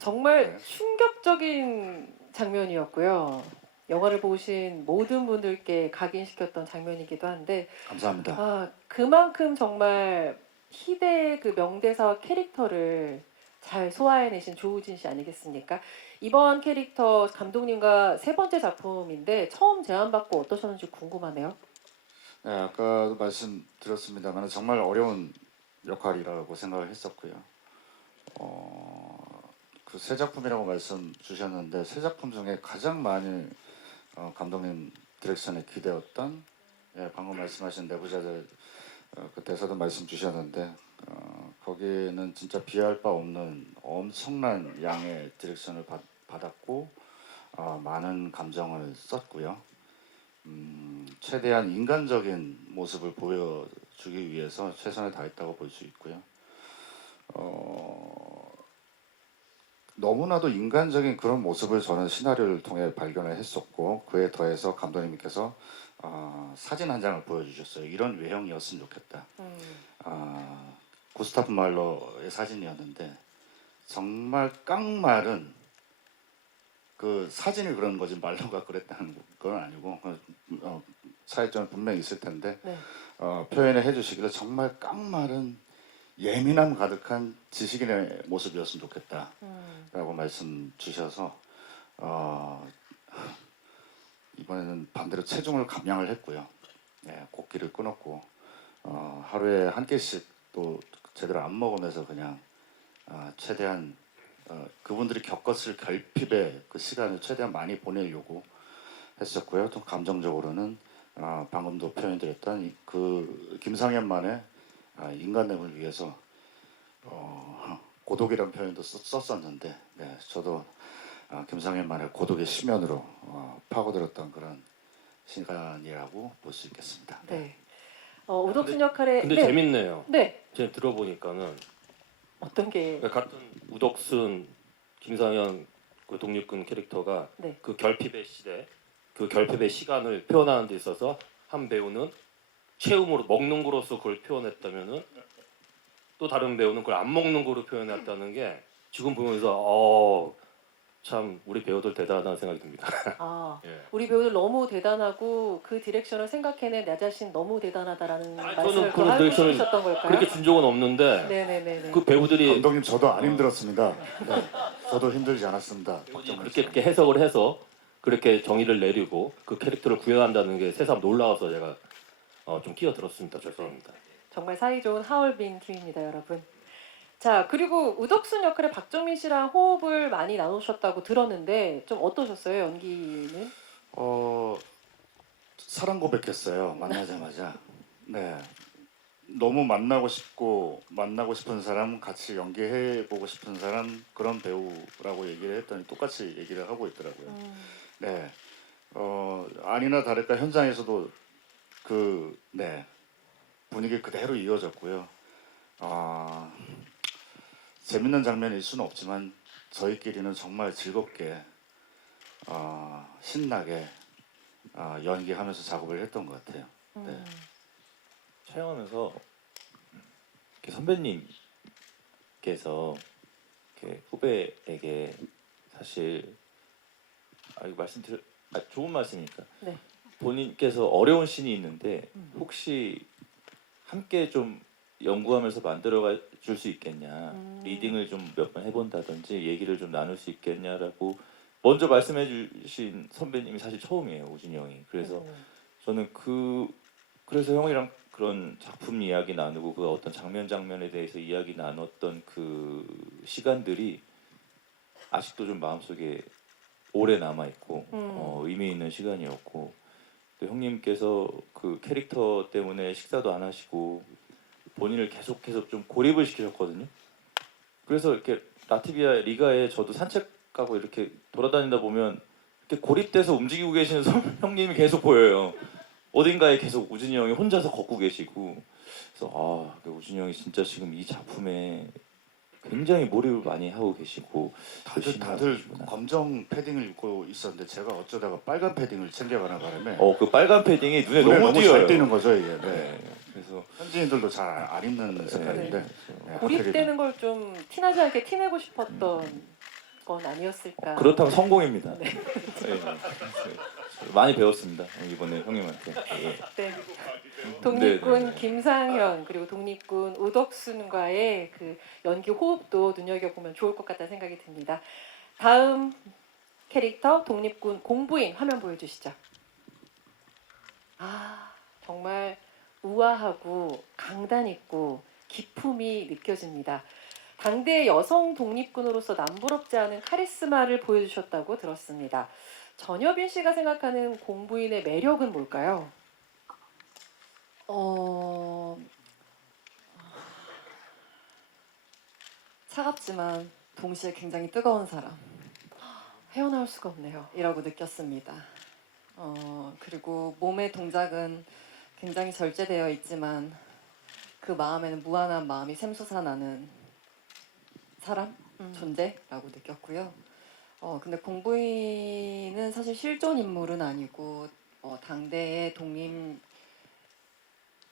정말 네. 충격적인 장면이었고요. 영화를 보신 모든 분들께 각인시켰던 장면이기도 한데 감사합니다. 그만큼 정말 희대의 그 명대사와 캐릭터를 잘 소화해내신 조우진 씨 아니겠습니까? 이번 캐릭터 감독님과 세 번째 작품인데 처음 제안받고 어떠셨는지 궁금하네요. 네, 아까도 말씀드렸습니다만 정말 어려운 역할이라고 생각을 했었고요. 그 새 작품이라고 말씀 주셨는데 새 작품 중에 가장 많이 감독님 디렉션에 기대었던 방금 말씀하신 내부자들 그 대사도 말씀 주셨는데 거기는 진짜 비할 바 없는 엄청난 양의 디렉션을 받았고 많은 감정을 썼고요. 최대한 인간적인 모습을 보여주기 위해서 최선을 다했다고 볼 수 있고요. 너무나도 인간적인 그런 모습을 저는 시나리오를 통해 발견을 했었고 그에 더해서 감독님께서 사진 한 장을 보여주셨어요. 이런 외형이었으면 좋겠다. 구스타프 말러의 사진이었는데 정말 깡마른 그 사진이 그런 거지 말러가 그랬다는 건 아니고 차이점은 분명히 있을 텐데 네. 표현을 해주시기를 정말 깡마른 예민함 가득한 지식인의 모습이었으면 좋겠다라고 음. 말씀 주셔서 이번에는 반대로 체중을 감량을 했고요. 네, 곡기를 끊었고 하루에 한 끼씩 또 제대로 안 먹으면서 그냥 최대한 그분들이 겪었을 결핍의 그 시간을 최대한 많이 보내려고 했었고요. 또 감정적으로는 방금도 표현드렸던 그 김상현만의 인간됨을 위해서 고독이라는 표현도 썼었는데, 네, 저도 김상현만의 고독의 심연으로 파고들었던 그런 시간이라고 볼 수 있겠습니다. 네. 우덕순 역할에 근데 네. 재밌네요. 네. 제가 들어보니까는 어떤 게 같은 우덕순, 김상현 그 독립군 캐릭터가 네. 그 결핍의 시대, 그 결핍의 시간을 표현하는 데 있어서 한 배우는 체험으로 먹는 거로서 그걸 표현했다면은 또 다른 배우는 그걸 안 먹는 거로 표현했다는 게 지금 보면서 참 우리 배우들 대단하다는 생각이 듭니다. 예. 우리 배우들 너무 대단하고 그 디렉션을 생각해낸 나 자신 너무 대단하다라는 아니, 말씀을 저는 또 그런 하고 디렉션을 싶으셨던 걸까요? 그렇게 준 적은 없는데 네네네네. 그 배우들이 감독님 저도 안 힘들었습니다. 네, 저도 힘들지 않았습니다. 그렇게 해석을 해서 그렇게 정의를 내리고 그 캐릭터를 구현한다는 게 새삼 놀라워서 제가 좀 끼어들었습니다. 죄송합니다. 정말 사이좋은 하얼빈 팀입니다, 여러분. 자, 그리고 우덕순 역할에 박정민 씨랑 호흡을 많이 나누셨다고 들었는데 좀 어떠셨어요, 연기는? 사랑 고백했어요. 만나자마자. 네. 너무 만나고 싶은 사람, 같이 연기해 보고 싶은 사람, 그런 배우라고 얘기를 했더니 똑같이 얘기를 하고 있더라고요. 네. 아니나 다를까 현장에서도 네, 분위기 그대로 이어졌고요. 재밌는 장면일 수는 없지만 저희끼리는 정말 즐겁게 신나게 연기하면서 작업을 했던 것 같아요. 네. 촬영하면서 이렇게 선배님께서 이렇게 후배에게 사실 이거 좋은 말씀이니까 네. 본인께서 어려운 씬이 있는데 혹시 함께 좀 연구하면서 만들어 줄 수 있겠냐, 리딩을 좀 몇 번 해본다든지 얘기를 좀 나눌 수 있겠냐라고 먼저 말씀해 주신 선배님이 사실 처음이에요, 우진이 형이. 그래서 저는 그래서 형이랑 그런 작품 이야기 나누고 그 어떤 장면에 대해서 이야기 나눴던 그 시간들이 아직도 좀 마음속에 오래 남아 있고 의미 있는 시간이었고, 또 형님께서 그 캐릭터 때문에 식사도 안 하시고 본인을 계속해서 좀 고립을 시키셨거든요. 그래서 이렇게 라트비아 리가에 저도 산책 가고 이렇게 돌아다니다 보면 이렇게 고립돼서 움직이고 계시는 형님이 계속 보여요. 어딘가에 계속 우진이 형이 혼자서 걷고 계시고, 그래서 우진이 형이 진짜 지금 이 작품에 굉장히 몰입을 많이 하고 계시고 다들 검정 패딩을 입고 있었는데 제가 어쩌다가 빨간 패딩을 챙겨가는 바람에 그 빨간 패딩이 눈에 눈에 너무 잘 띄어요. 띄는 거죠 이게. 네. 네. 그래서 현지인들도 잘 안 입는 색깔인데 네, 고립되는 걸 좀 티나지 않게 티내고 싶었던 건 아니었을까? 그렇다면 성공입니다. 네. 많이 배웠습니다 이번에 형님한테. 네. 독립군 네. 김상현 그리고 독립군 우덕순과의 그 연기 호흡도 눈여겨보면 좋을 것 같다는 생각이 듭니다. 다음 캐릭터 독립군 공부인 화면 보여주시죠. 정말 우아하고 강단 있고 기품이 느껴집니다. 당대 여성 독립군으로서 남부럽지 않은 카리스마를 보여주셨다고 들었습니다. 전여빈 씨가 생각하는 공부인의 매력은 뭘까요? 차갑지만 동시에 굉장히 뜨거운 사람. 헤어나올 수가 없네요. 이라고 느꼈습니다. 그리고 몸의 동작은 굉장히 절제되어 있지만 그 마음에는 무한한 마음이 샘솟아나는 사람, 존재라고 느꼈고요. 근데 공부인은 사실 실존 인물은 아니고 당대의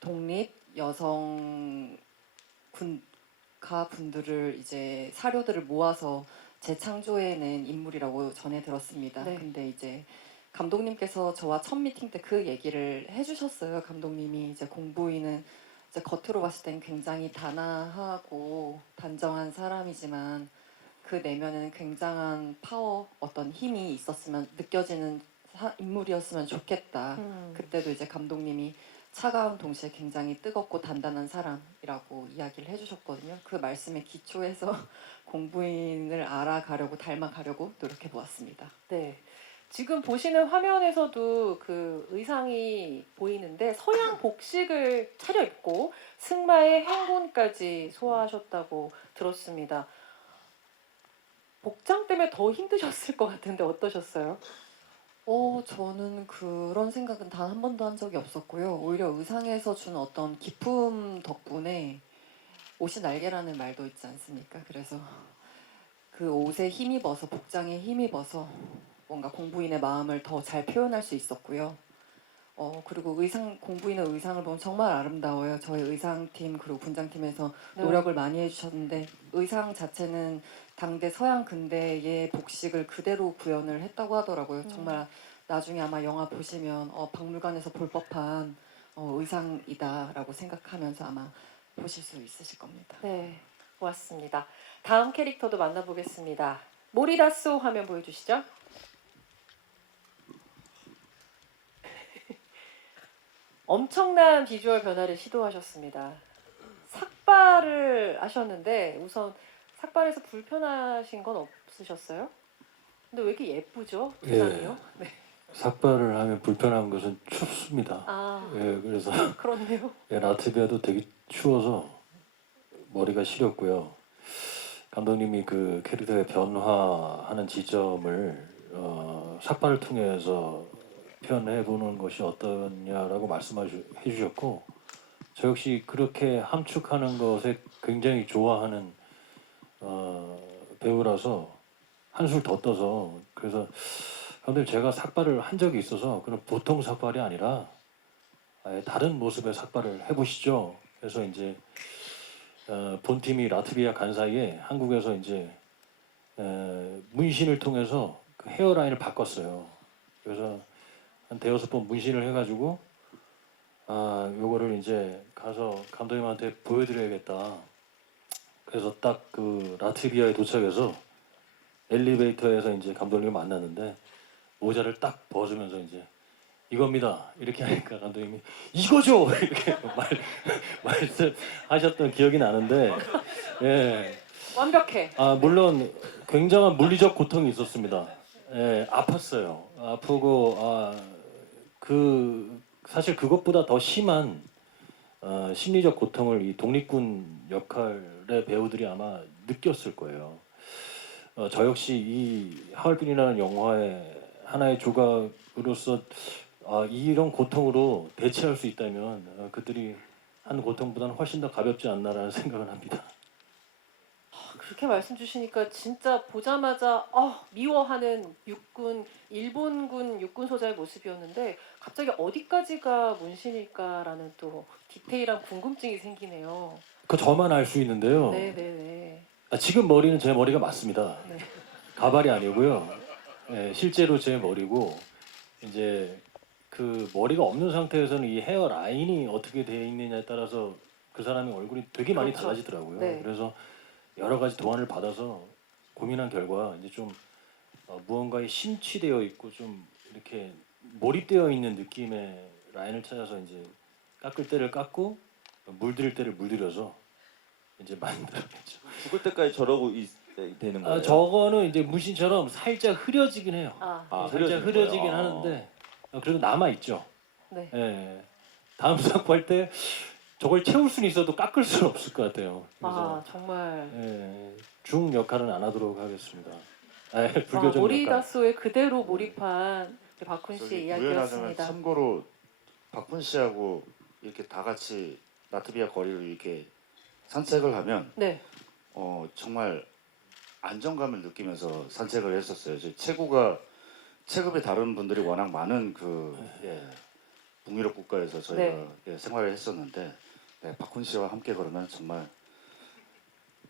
독립 여성 군가 분들을 이제 사료들을 모아서 재창조해낸 인물이라고 전해 들었습니다. 네. 근데 이제 감독님께서 저와 첫 미팅 때 그 얘기를 해주셨어요. 감독님이 이제 공부인은 이제 겉으로 봤을 땐 굉장히 단아하고 단정한 사람이지만 그 내면에는 굉장한 파워, 어떤 힘이 있었으면 느껴지는 인물이었으면 좋겠다. 그때도 이제 감독님이 차가운 동시에 굉장히 뜨겁고 단단한 사람이라고 이야기를 해주셨거든요. 그 말씀에 기초해서 공부인을 알아가려고 닮아가려고 노력해 보았습니다. 네. 지금 보시는 화면에서도 그 의상이 보이는데 서양 복식을 차려입고 승마의 행군까지 소화하셨다고 들었습니다. 복장 때문에 더 힘드셨을 것 같은데 어떠셨어요? 저는 그런 생각은 단 한 번도 한 적이 없었고요. 오히려 의상에서 준 어떤 기품 덕분에 옷이 날개라는 말도 있지 않습니까? 그래서 그 옷에 힘입어서, 복장에 힘입어서 뭔가 공부인의 마음을 더 잘 표현할 수 있었고요. 그리고 공부인의 의상을 보면 정말 아름다워요. 저희 의상팀 그리고 분장팀에서 네. 노력을 많이 해주셨는데 의상 자체는 당대 서양 근대의 복식을 그대로 구현을 했다고 하더라고요. 정말 나중에 아마 영화 보시면 박물관에서 볼 법한 의상이다라고 생각하면서 아마 보실 수 있으실 겁니다. 네, 고맙습니다. 다음 캐릭터도 만나보겠습니다. 모리다소 화면 보여주시죠. 엄청난 비주얼 변화를 시도하셨습니다. 삭발을 하셨는데 우선 삭발해서 불편하신 건 없으셨어요? 근데 왜 이렇게 예쁘죠? 두상이요? 네. 삭발을 하면 불편한 것은 춥습니다. 아, 예, 그래서 그렇네요. 예, 라트비아도 되게 추워서 머리가 시렸고요. 감독님이 그 캐릭터의 변화하는 지점을 삭발을 통해서 표현해 보는 것이 어떠냐라고 말씀해 주셨고, 저 역시 그렇게 함축하는 것에 굉장히 좋아하는 배우라서 한술 더 떠서, 그래서 감독님 제가 삭발을 한 적이 있어서 그런 보통 삭발이 아니라 아예 다른 모습의 삭발을 해보시죠. 그래서 이제 본팀이 라트비아 간 사이에 한국에서 이제 문신을 통해서 그 헤어라인을 바꿨어요. 그래서 한 대여섯 번 문신을 해가지고 요거를 이제 가서 감독님한테 보여드려야겠다. 그래서 딱 그 라트비아에 도착해서 엘리베이터에서 이제 감독님을 만났는데 모자를 딱 벗으면서 이제 이겁니다 이렇게 하니까 감독님이 이거죠 이렇게 말씀하셨던 기억이 나는데, 예, 완벽해. 물론 굉장한 물리적 고통이 있었습니다. 예, 아팠어요. 아프고 그 사실 그것보다 더 심한 심리적 고통을 이 독립군 역할의 배우들이 아마 느꼈을 거예요. 저 역시 이 하얼빈이라는 영화의 하나의 조각으로서 이런 고통으로 대체할 수 있다면 그들이 한 고통보다는 훨씬 더 가볍지 않나라는 생각을 합니다. 그렇게 말씀 주시니까 진짜 보자마자 미워하는 육군, 일본군 육군 소자의 모습이었는데 갑자기 어디까지가 문신일까라는 또 디테일한 궁금증이 생기네요. 그 저만 알 수 있는데요. 네네네. 지금 머리는 제 머리가 맞습니다. 네. 가발이 아니고요. 예, 실제로 제 머리고, 이제 그 머리가 없는 상태에서는 이 헤어 라인이 어떻게 되어 있느냐에 따라서 그 사람의 얼굴이 되게 많이 그렇죠. 달라지더라고요. 네. 그래서 여러 가지 도안을 받아서 고민한 결과 이제 좀 무언가에 심취되어 있고 좀 이렇게 몰입되어 있는 느낌의 라인을 찾아서 이제 깎을 때를 깎고 물들 때를 물들여서 이제 만들어냈죠. 죽을 때까지 저러고 되는 거예요? 저거는 이제 문신처럼 살짝 흐려지긴 해요. 살짝 흐려지는 흐려지긴 거예요? 하는데 그래도 남아 있죠. 네. 예. 다음 삭발 때 저걸 채울 수는 있어도 깎을 수는 없을 것 같아요. 그래서 정말. 중 역할은 안 하도록 하겠습니다. 불교적 역할. 모리다소에 그대로 몰입한 우리 박훈 씨 우연하자면 이야기였습니다. 참고로 박훈 씨하고 이렇게 다 같이 라트비아 거리를 이렇게 산책을 하면 네. 정말 안정감을 느끼면서 산책을 했었어요. 저희 체급이 다른 분들이 워낙 많은 북유럽 국가에서 저희가 생활을 했었는데 박훈 씨와 함께 걸으면 정말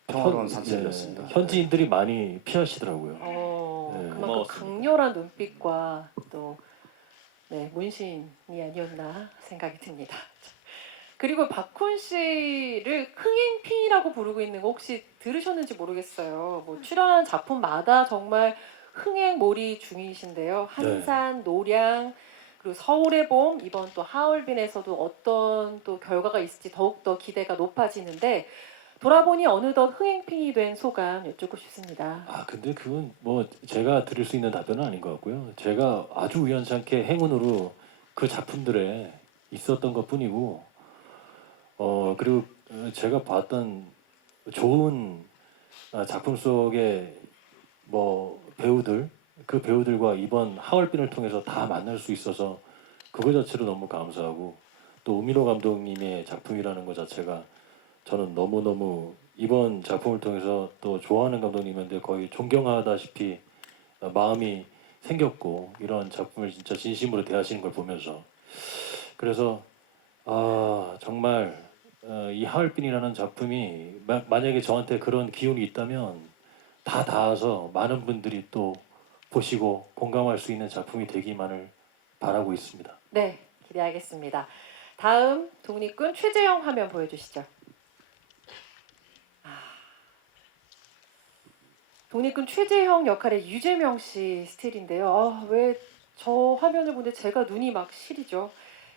평화로운 산책이었습니다. 현지인들이 많이 피하시더라고요. 그만큼 고마웠습니다. 강렬한 눈빛과 또 문신이 아니었나 생각이 듭니다. 그리고 박훈 씨를 흥행핑이라고 부르고 있는 거 혹시 들으셨는지 모르겠어요. 뭐 출연한 작품마다 정말 흥행몰이 중이신데요. 한산, 노량, 그리고 서울의 봄, 이번 또 하얼빈에서도 어떤 또 결과가 있을지 더욱더 기대가 높아지는데 돌아보니 어느덧 흥행핑이 된 소감 여쭙고 싶습니다. 아 근데 그건 뭐 제가 드릴 수 있는 답변은 아닌 것 같고요. 제가 아주 우연찮게 행운으로 그 작품들에 있었던 것뿐이고, 그리고 제가 봤던 좋은 작품 속의 뭐 배우들, 그 배우들과 이번 하얼빈을 통해서 다 만날 수 있어서 그거 자체로 너무 감사하고, 또 우민호 감독님의 작품이라는 것 자체가 저는 너무너무 이번 작품을 통해서 또 좋아하는 감독님인데 거의 존경하다시피 마음이 생겼고, 이런 작품을 진짜 진심으로 대하시는 걸 보면서 그래서 정말 이 하얼빈이라는 작품이 만약에 저한테 그런 기운이 있다면 다 닿아서 많은 분들이 또 보시고 공감할 수 있는 작품이 되기만을 바라고 있습니다. 네, 기대하겠습니다. 다음 독립군 최재형 화면 보여주시죠. 독립군 최재형 역할의 유재명 씨 스틸인데요. 왜 저 화면을 보는데 제가 눈이 막 시리죠.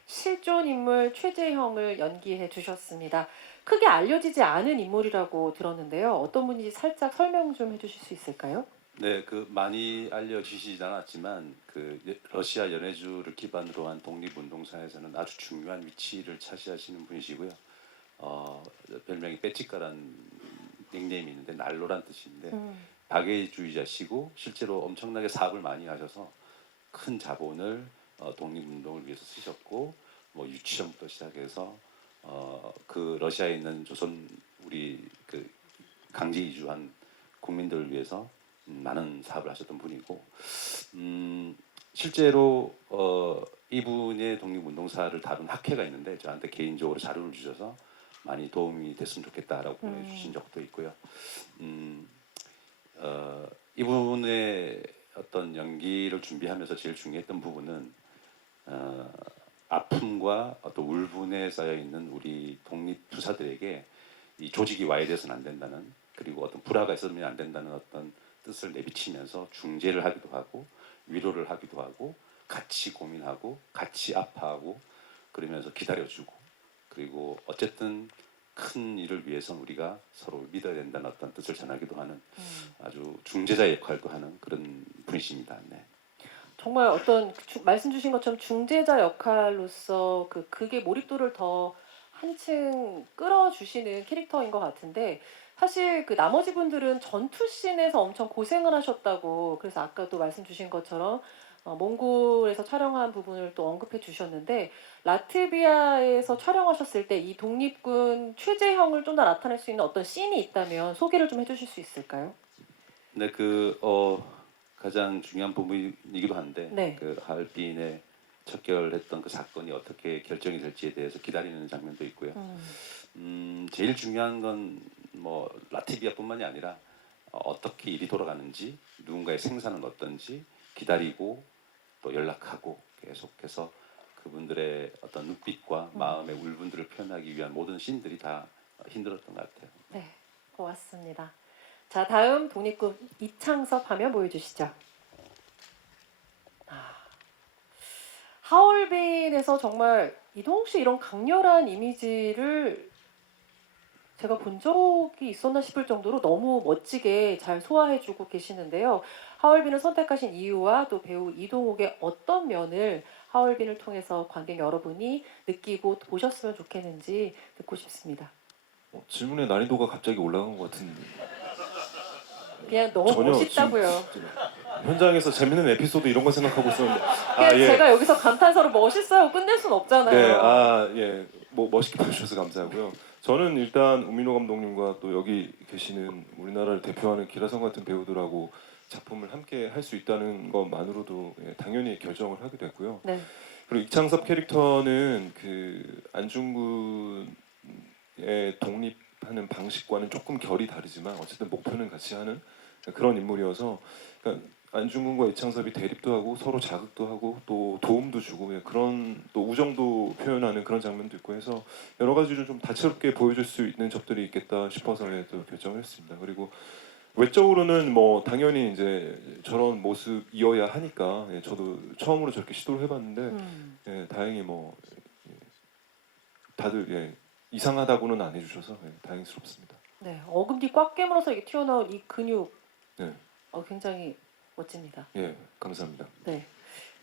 실존 인물 최재형을 연기해 주셨습니다. 크게 알려지지 않은 인물이라고 들었는데요. 어떤 분인지 살짝 설명 좀 해주실 수 있을까요? 네, 그 많이 알려지시지 않았지만 그 러시아 연해주를 기반으로 한 독립운동사에서는 아주 중요한 위치를 차지하시는 분이시고요. 별명이 빼치카라는 닉네임이 있는데 난로란 뜻인데 박애주의자시고 실제로 엄청나게 사업을 많이 하셔서 큰 자본을 독립운동을 위해서 쓰셨고, 뭐 유치원부터 시작해서 그 러시아에 있는 조선 우리 그 강제 이주한 국민들을 위해서 많은 사업을 하셨던 분이고, 실제로 이분의 독립운동사를 다룬 학회가 있는데 저한테 개인적으로 자료를 주셔서 많이 도움이 됐으면 좋겠다라고 보내주신 적도 있고요. 이분의 어떤 연기를 준비하면서 제일 중요했던 부분은 아픔과 어떤 울분에 쌓여 있는 우리 독립투사들에게 이 조직이 와해돼서는 안 된다는, 그리고 어떤 불화가 있으면 안 된다는 어떤 뜻을 내비치면서 중재를 하기도 하고 위로를 하기도 하고 같이 고민하고 같이 아파하고 그러면서 기다려주고, 그리고 어쨌든 큰 일을 위해서 우리가 서로 믿어야 된다는 어떤 뜻을 전하기도 하는 아주 중재자 역할도 하는 그런 분이십니다. 네. 정말 어떤 말씀 주신 것처럼 중재자 역할로서 그게 몰입도를 더 한층 끌어주시는 캐릭터인 것 같은데, 사실 그 나머지 분들은 전투씬에서 엄청 고생을 하셨다고, 그래서 아까도 말씀 주신 것처럼 몽골에서 촬영한 부분을 또 언급해 주셨는데, 라트비아에서 촬영하셨을 때 이 독립군 최재형을 좀 더 나타낼 수 있는 어떤 씬이 있다면 소개를 좀 해주실 수 있을까요? 네, 가장 중요한 부분이기도 한데, 네. 그 하얼빈에 척결했던 그 사건이 어떻게 결정이 될지에 대해서 기다리는 장면도 있고요. 제일 중요한 건 뭐 라트비아뿐만이 아니라 어떻게 일이 돌아가는지, 누군가의 생사는 어떤지 기다리고 또 연락하고 계속해서 그분들의 어떤 눈빛과 마음의 울분들을 표현하기 위한 모든 씬들이 다 힘들었던 것 같아요. 네, 고맙습니다. 자, 다음 독립군 이창섭 화면 보여주시죠. 하얼빈에서 정말 이동욱 씨 이런 강렬한 이미지를 제가 본 적이 있었나 싶을 정도로 너무 멋지게 잘 소화해주고 계시는데요. 하얼빈을 선택하신 이유와 또 배우 이동욱의 어떤 면을 하얼빈을 통해서 관객 여러분이 느끼고 보셨으면 좋겠는지 듣고 싶습니다. 질문의 난이도가 갑자기 올라간 것 같은. 그냥 너무 전혀 멋있다고요. 현장에서 재밌는 에피소드 이런 거 생각하고 있었는데. 그냥 제가 여기서 감탄사로 멋있어요 끝낼 순 없잖아요. 네, 예, 뭐 멋있게 봐주셔서 감사하고요. 저는 일단 우민호 감독님과 또 여기 계시는 우리나라를 대표하는 기라성 같은 배우들하고 작품을 함께 할 수 있다는 것만으로도 당연히 결정을 하게 됐고요. 네. 그리고 이창섭 캐릭터는 그 안중근의 독립하는 방식과는 조금 결이 다르지만 어쨌든 목표는 같이 하는 그런 인물이어서, 그러니까 안중근과 이창섭이 대립도 하고 서로 자극도 하고 또 도움도 주고 예, 그런 또 우정도 표현하는 그런 장면도 있고 해서 여러 가지로 좀 다채롭게 보여줄 수 있는 점들이 있겠다 싶어서 예, 또 결정을 했습니다. 그리고 외적으로는 뭐 당연히 이제 저런 모습이어야 하니까 예, 저도 처음으로 저렇게 시도를 해봤는데 예, 다행히 뭐 예, 다들 예, 이상하다고는 안 해주셔서 예, 다행스럽습니다. 네, 어금니 꽉 깨물어서 이게 튀어나온 이 근육, 네. 굉장히 멋집니다. 예, 감사합니다. 네,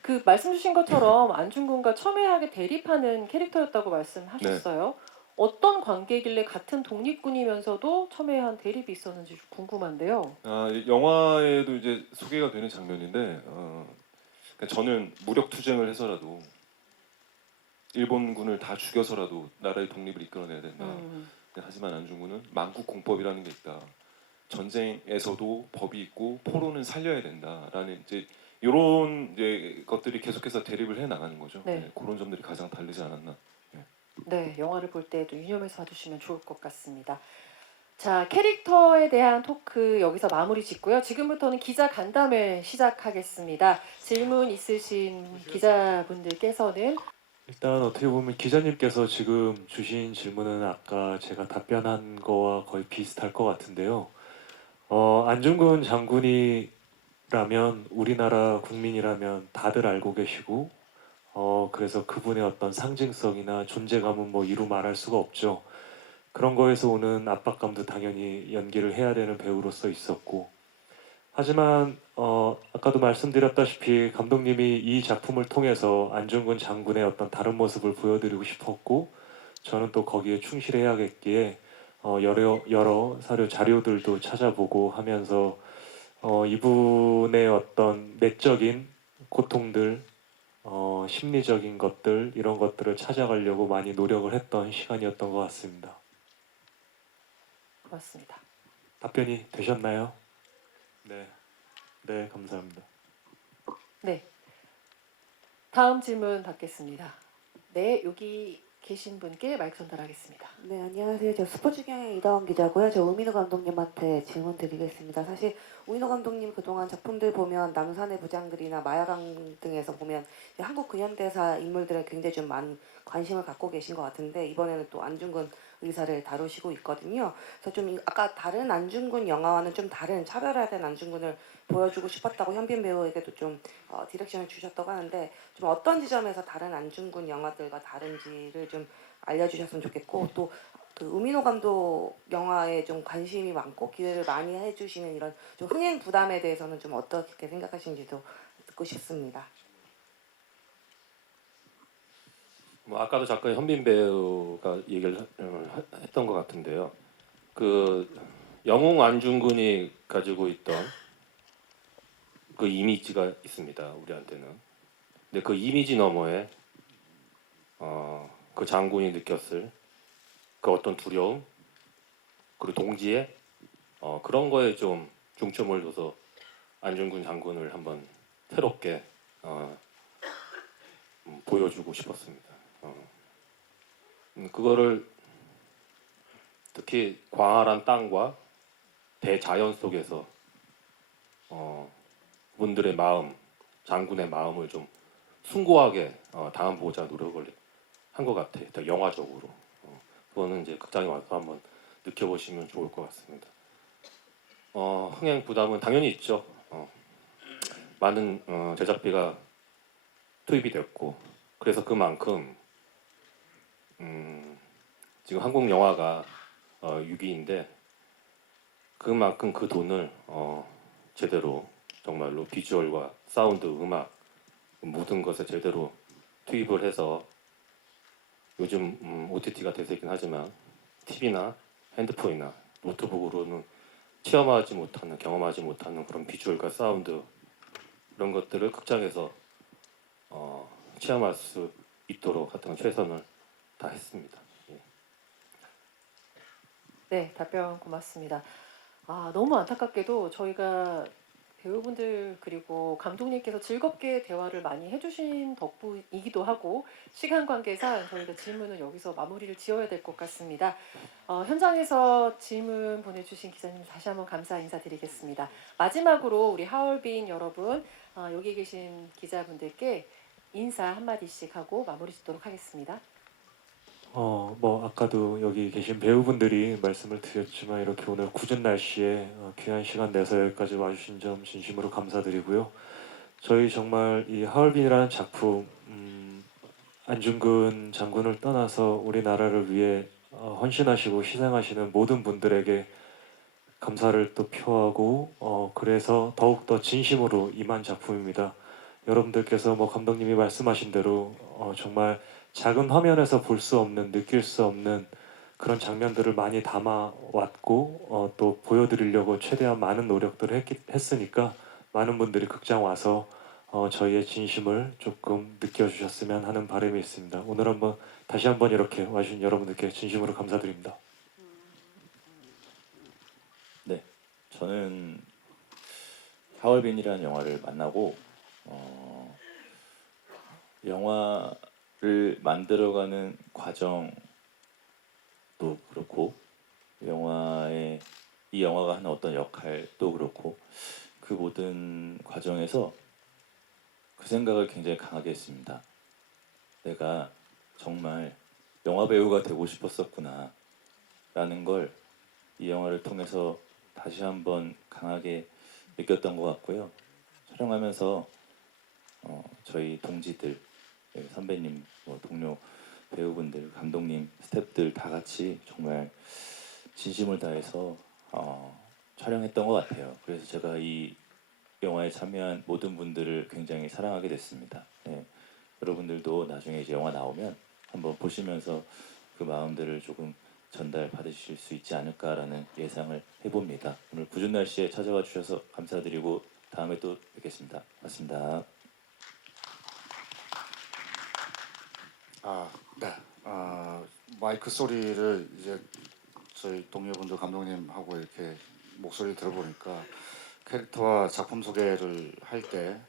그 말씀 주신 것처럼 안중근과 첨예하게 대립하는 캐릭터였다고 말씀하셨어요. 어떤 관계길래 같은 독립군이면서도 첨예한 대립이 있었는지 좀 궁금한데요. 이 영화에도 이제 소개가 되는 장면인데 그러니까 저는 무력 투쟁을 해서라도 일본군을 다 죽여서라도 나라의 독립을 이끌어내야 된다. 하지만 안중근은 만국 공법이라는 게 있다. 전쟁에서도 법이 있고 포로는 살려야 된다라는 이제 이런 이제 것들이 계속해서 대립을 해 나가는 거죠. 네. 네, 그런 점들이 가장 다르지 않았나. 네, 영화를 볼 때도 유념해서 봐주시면 좋을 것 같습니다. 자, 캐릭터에 대한 토크 여기서 마무리 짓고요. 지금부터는 기자 간담회 시작하겠습니다. 질문 있으신 기자분들께서는 일단 어떻게 보면 기자님께서 지금 주신 질문은 아까 제가 답변한 거와 거의 비슷할 것 같은데요. 안중근 장군이라면 우리나라 국민이라면 다들 알고 계시고 그래서 그분의 어떤 상징성이나 존재감은 뭐 이루 말할 수가 없죠. 그런 거에서 오는 압박감도 당연히 연기를 해야 되는 배우로서 있었고 하지만 아까도 말씀드렸다시피 감독님이 이 작품을 통해서 안중근 장군의 어떤 다른 모습을 보여드리고 싶었고 저는 또 거기에 충실해야겠기에 여러 사료 자료들도 찾아보고 하면서 이분의 어떤 내적인 고통들 심리적인 것들 이런 것들을 찾아가려고 많이 노력을 했던 시간이었던 것 같습니다. 고맙습니다. 답변이 되셨나요? 네, 감사합니다. 네, 다음 질문 받겠습니다. 네, 여기 계신 분께 마이크 전달하겠습니다. 네, 안녕하세요. 저 스포츠경의 이다원 기자고요. 저 우민호 감독님한테 질문 드리겠습니다. 사실 우민호 감독님 그동안 작품들 보면 남산의 부장들이나 마야강 등에서 보면 한국 근현대사 인물들에 굉장히 좀 많은 관심을 갖고 계신 것 같은데 이번에는 또 안중근 의사를 다루시고 있거든요. 그래서 좀 아까 다른 안중근 영화와는 좀 다른 차별화된 안중근을 보여주고 싶었다고 현빈 배우에게도 좀 디렉션을 주셨다고 하는데 좀 어떤 지점에서 다른 안중근 영화들과 다른지를 좀 알려주셨으면 좋겠고 또 그 우민호 감독 영화에 좀 관심이 많고 기회를 많이 해주시는 이런 좀 흥행 부담에 대해서는 좀 어떻게 생각하시는지도 듣고 싶습니다. 뭐 아까도 잠깐 현빈 배우가 얘기를 했던 것 같은데요. 그 영웅 안중근이 가지고 있던 그 이미지가 있습니다. 우리한테는. 근데 그 이미지 너머에 그 장군이 느꼈을 그 어떤 두려움 그리고 동지애 그런 거에 좀 중점을 둬서 안중근 장군을 한번 새롭게 보여주고 싶었습니다. 그거를 특히 광활한 땅과 대자연 속에서 분들의 마음, 장군의 마음을 좀 숭고하게 담아보자 노력을 한 것 같아요. 영화적으로. 그거는 이제 극장에 와서 한번 느껴보시면 좋을 것 같습니다. 흥행 부담은 당연히 있죠. 많은 제작비가 투입이 됐고 그래서 그만큼 지금 한국 영화가 6위인데 그만큼 그 돈을 제대로 정말로 비주얼과 사운드, 음악 모든 것에 제대로 투입을 해서 요즘 OTT가 대세이긴 하지만 TV나 핸드폰이나 노트북으로는 체험하지 못하는, 경험하지 못하는 그런 비주얼과 사운드 그런 것들을 극장에서 체험할 수 있도록 하여튼 최선을 다했습니다. 예. 네, 답변 고맙습니다. 너무 안타깝게도 저희가 배우분들 그리고 감독님께서 즐겁게 대화를 많이 해주신 덕분이기도 하고 시간 관계상 저희가 질문은 여기서 마무리를 지어야 될 것 같습니다. 현장에서 질문 보내주신 기자님 다시 한번 감사 인사드리겠습니다. 마지막으로 우리 하얼빈 여러분 여기 계신 기자분들께 인사 한마디씩 하고 마무리 짓도록 하겠습니다. 뭐 아까도 여기 계신 배우분들이 말씀을 드렸지만 이렇게 오늘 궂은 날씨에 귀한 시간 내서 여기까지 와주신 점 진심으로 감사드리고요. 저희 정말 이 하얼빈이라는 작품 안중근 장군을 떠나서 우리나라를 위해 헌신하시고 희생하시는 모든 분들에게 감사를 또 표하고 그래서 더욱더 진심으로 임한 작품입니다. 여러분들께서 뭐 감독님이 말씀하신 대로 정말 작은 화면에서 볼 수 없는 느낄 수 없는 그런 장면들을 많이 담아 왔고 또 보여드리려고 최대한 많은 노력들을 했으니까 많은 분들이 극장 와서 저희의 진심을 조금 느껴주셨으면 하는 바람이 있습니다. 오늘 다시 한번 이렇게 와주신 여러분들께 진심으로 감사드립니다. 네, 저는 하얼빈이라는 영화를 만나고 영화를 만들어가는 과정도 그렇고 이 영화가 하는 어떤 역할도 그렇고 그 모든 과정에서 그 생각을 굉장히 강하게 했습니다. 내가 정말 영화 배우가 되고 싶었었구나 라는 걸 이 영화를 통해서 다시 한번 강하게 느꼈던 것 같고요. 촬영하면서 저희 동지들, 선배님, 동료 배우분들, 감독님, 스태프들 다 같이 정말 진심을 다해서 촬영했던 것 같아요. 그래서 제가 이 영화에 참여한 모든 분들을 굉장히 사랑하게 됐습니다. 네. 여러분들도 나중에 이제 영화 나오면 한번 보시면서 그 마음들을 조금 전달 받으실 수 있지 않을까라는 예상을 해봅니다. 오늘 궂은 날씨에 찾아와 주셔서 감사드리고 다음에 또 뵙겠습니다. 고맙습니다. 네. 마이크 소리를 이제 저희 동료분들 감독님하고 이렇게 목소리 들어보니까 캐릭터와 작품 소개를 할 때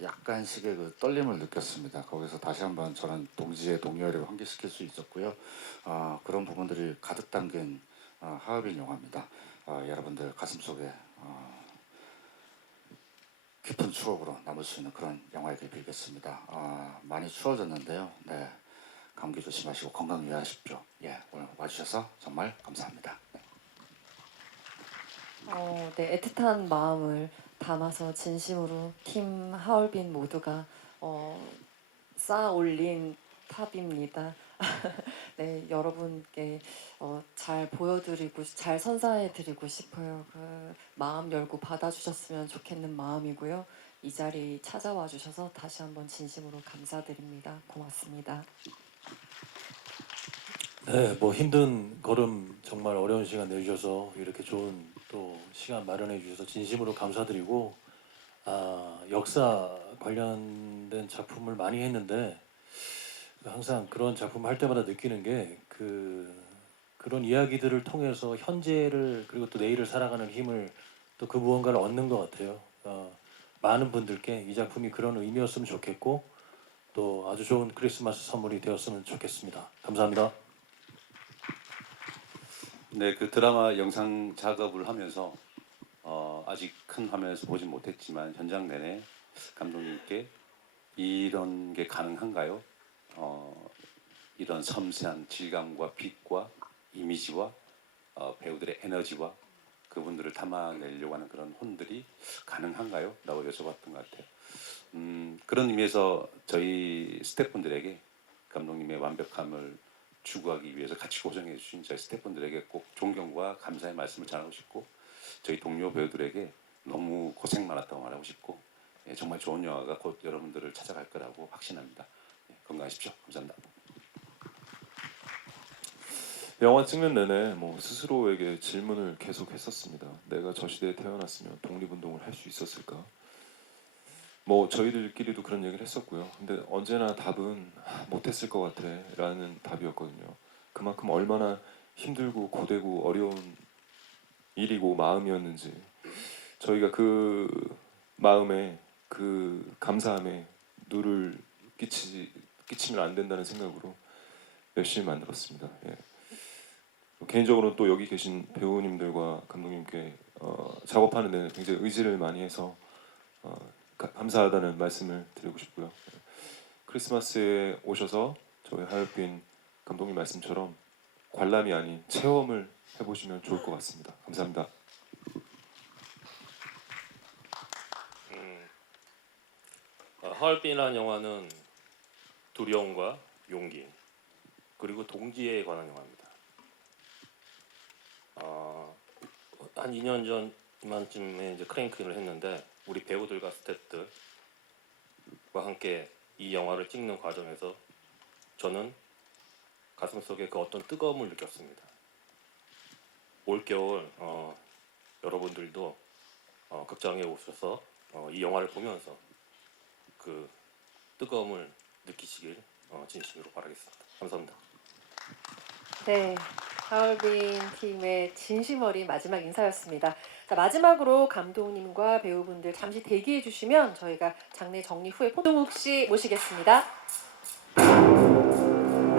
약간씩의 그 떨림을 느꼈습니다. 거기서 다시 한번 저는 동지의 동료애를 환기시킬 수 있었고요. 그런 부분들이 가득 담긴 하얼빈 영화입니다. 여러분들 가슴속에 깊은 추억으로 남을 수 있는 그런 영화이길 빌겠습니다. 많이 추워졌는데요. 네, 감기 조심하시고 건강 유의하십시오. 오늘 와주셔서 정말 감사합니다. 네, 애틋한 마음을 담아서 진심으로 팀 하얼빈 모두가 쌓아 올린 탑입니다. 네, 여러분께 잘 보여드리고 잘 선사해드리고 싶어요. 그 마음 열고 받아주셨으면 좋겠는 마음이고요. 이 자리 찾아와 주셔서 다시 한번 진심으로 감사드립니다. 고맙습니다. 네, 뭐 힘든 걸음 정말 어려운 시간 내주셔서 이렇게 좋은 또 시간 마련해 주셔서 진심으로 감사드리고 역사 관련된 작품을 많이 했는데 항상 그런 작품 할 때마다 느끼는 게 그런 이야기들을 통해서 현재를 그리고 또 내일을 살아가는 힘을 또 그 무언가를 얻는 것 같아요. 많은 분들께 이 작품이 그런 의미였으면 좋겠고 또 아주 좋은 크리스마스 선물이 되었으면 좋겠습니다. 감사합니다. 네, 그 드라마 영상 작업을 하면서 아직 큰 화면에서 보진 못했지만 현장 내내 감독님께 이런 게 가능한가요? 이런 섬세한 질감과 빛과 이미지와 배우들의 에너지와 그분들을 담아내려고 하는 그런 혼들이 가능한가요? 라고 여쭤봤던 것 같아요. 그런 의미에서 저희 스태프분들에게 감독님의 완벽함을 추구하기 위해서 같이 고정해 주신 저희 스태프분들에게 꼭 존경과 감사의 말씀을 전하고 싶고 저희 동료 배우들에게 너무 고생 많았다고 말하고 싶고 정말 좋은 영화가 곧 여러분들을 찾아갈 거라고 확신합니다. 건강하십시오. 감사합니다. 영화 찍는 내내 스스로에게 질문을 계속 했었습니다. 내가 저 시대에 태어났으면 독립운동을 할 수 있었을까? 저희들끼리도 그런 얘기를 했었고요. 근데 언제나 답은 못했을 것 같아 라는 답이었거든요. 그만큼 얼마나 힘들고 고되고 어려운 일이고 마음이었는지 저희가 그 마음에 그 감사함에 누를 끼치면 안 된다는 생각으로 열심히 만들었습니다. 예. 개인적으로는 또 여기 계신 배우님들과 감독님께 작업하는 데는 굉장히 의지를 많이 해서 감사하다는 말씀을 드리고 싶고요. 크리스마스에 오셔서 저희 하얼빈 감독님 말씀처럼 관람이 아닌 체험을 해보시면 좋을 것 같습니다. 감사합니다. 하얼빈이라는 영화는 두려움과 용기 그리고 동지에 관한 영화입니다. 한 2년 전 이만쯤에 이제 크랭크인을 했는데 우리 배우들과 스태프들과 함께 이 영화를 찍는 과정에서 저는 가슴속에 그 어떤 뜨거움을 느꼈습니다. 올겨울 여러분들도 극장에 오셔서 이 영화를 보면서 그 뜨거움을 느끼시길 진심으로 바라겠습니다. 감사합니다. 네, 하얼빈 팀의 진심 어린 마지막 인사였습니다. 자, 마지막으로 감독님과 배우분들 잠시 대기해 주시면 저희가 장례 정리 후에 포동욱 씨 모시겠습니다.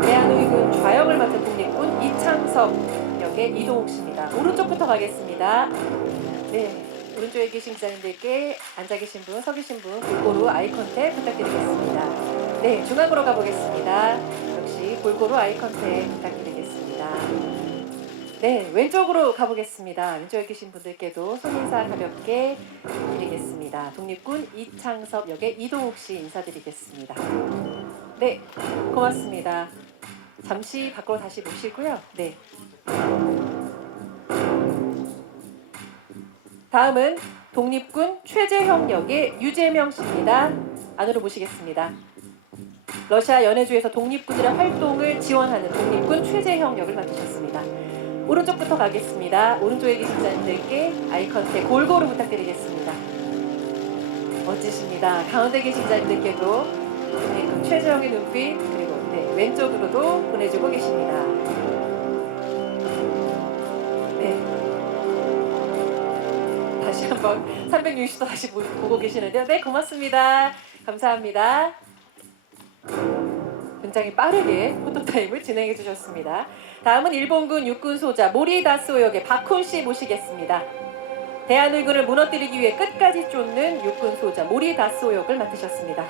대한우이군 좌역을 맡은 독립군 이창섭 역의 이동욱 씨입니다. 오른쪽부터 가겠습니다. 네, 오른쪽에 계신 기자님들께 앉아 계신 분, 서 계신 분 골고루 아이 컨택 부탁드리겠습니다. 네, 중앙으로 가보겠습니다. 역시 골고루 아이 컨택 부탁드리겠습니다. 네, 왼쪽으로 가보겠습니다. 왼쪽에 계신 분들께도 손인사 가볍게 드리겠습니다. 독립군 이창섭 역의 이동욱 씨 인사드리겠습니다. 네, 고맙습니다. 잠시 밖으로 다시 모시고요. 네. 다음은 독립군 최재형 역의 유재명 씨입니다. 안으로 모시겠습니다. 러시아 연해주에서 독립군들의 활동을 지원하는 독립군 최재형 역을 맡으셨습니다. 오른쪽부터 가겠습니다. 오른쪽에 계신 기자님들께 아이 컨택 골고루 부탁드리겠습니다. 멋지십니다. 가운데 계신 기자님들께도 독립군 최재형의 눈빛 그리고 왼쪽으로도 보내주고 계십니다. 네. 다시 한번 360도 다시 보고 계시는데요. 네, 고맙습니다. 감사합니다. 굉장히 빠르게 포토타임을 진행해 주셨습니다. 다음은 일본군 육군 소자 모리다스오 역의 박훈 씨 모시겠습니다. 대한의군을 무너뜨리기 위해 끝까지 쫓는 육군 소자 모리다스오 역을 맡으셨습니다.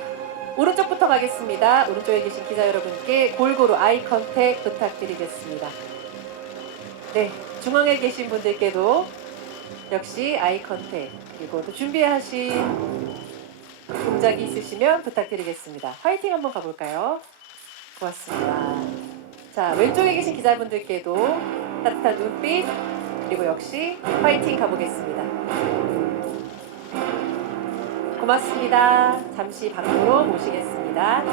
오른쪽부터 가겠습니다. 오른쪽에 계신 기자 여러분께 골고루 아이 컨택 부탁드리겠습니다. 네, 중앙에 계신 분들께도 역시 아이 컨택 그리고 또 준비하신 동작이 있으시면 부탁드리겠습니다. 화이팅 한번 가볼까요? 고맙습니다. 자, 왼쪽에 계신 기자분들께도 따뜻한 눈빛 그리고 역시 화이팅 가보겠습니다. 고맙습니다. 잠시 밖으로 모시겠습니다.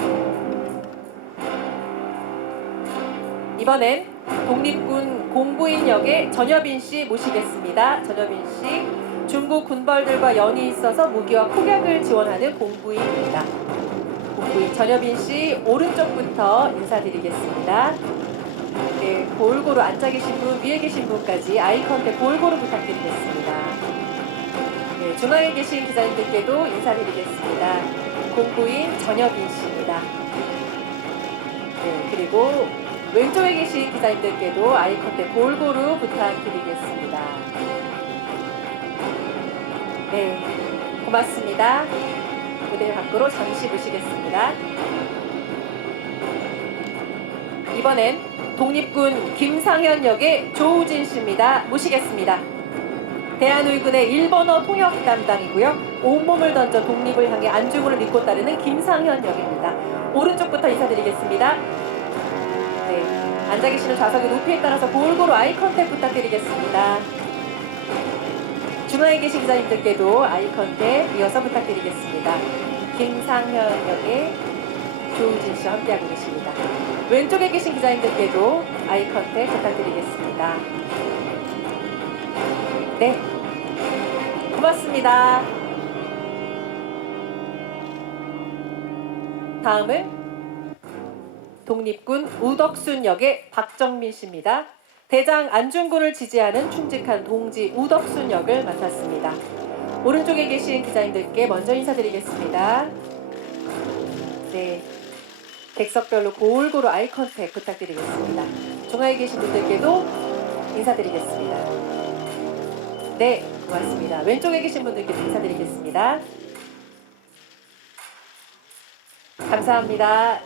이번엔 독립군 공부인 역의 전여빈 씨 모시겠습니다. 전여빈 씨, 중국 군벌들과 연이 있어서 무기와 폭약을 지원하는 공부인입니다. 공부인 전여빈 씨 오른쪽부터 인사드리겠습니다. 네, 골고루 앉아 계신 분, 위에 계신 분까지 아이 컨택 골고루 부탁드리겠습니다. 네, 중앙에 계신 기자님들께도 인사드리겠습니다. 공부인 전여빈 씨입니다. 네, 그리고 왼쪽에 계신 기자님들께도 아이 컨택 골고루 부탁드리겠습니다. 네, 고맙습니다. 무대 밖으로 잠시 모시겠습니다. 이번엔 독립군 김상현 역의 조우진 씨입니다. 모시겠습니다. 대한의군의 일본어 통역 담당이고요. 온몸을 던져 독립을 향해 안중근을 믿고 따르는 김상현 역입니다. 오른쪽부터 인사드리겠습니다. 네, 앉아 계시는 좌석의 높이에 따라서 골고루 아이 컨택 부탁드리겠습니다. 중앙에 계신 기자님들께도 아이 컨택 이어서 부탁드리겠습니다. 김상현 역의 조우진 씨와 함께하고 계십니다. 왼쪽에 계신 기자님들께도 아이 컨택 부탁드리겠습니다. 네, 고맙습니다. 다음은 독립군 우덕순 역의 박정민 씨입니다. 대장 안중근을 지지하는 충직한 동지 우덕순 역을 맡았습니다. 오른쪽에 계신 기자님들께 먼저 인사드리겠습니다. 네, 객석별로 골고루 아이 컨택 부탁드리겠습니다. 중앙에 계신 분들께도 인사드리겠습니다. 네, 고맙습니다. 왼쪽에 계신 분들께도 인사드리겠습니다. 감사합니다.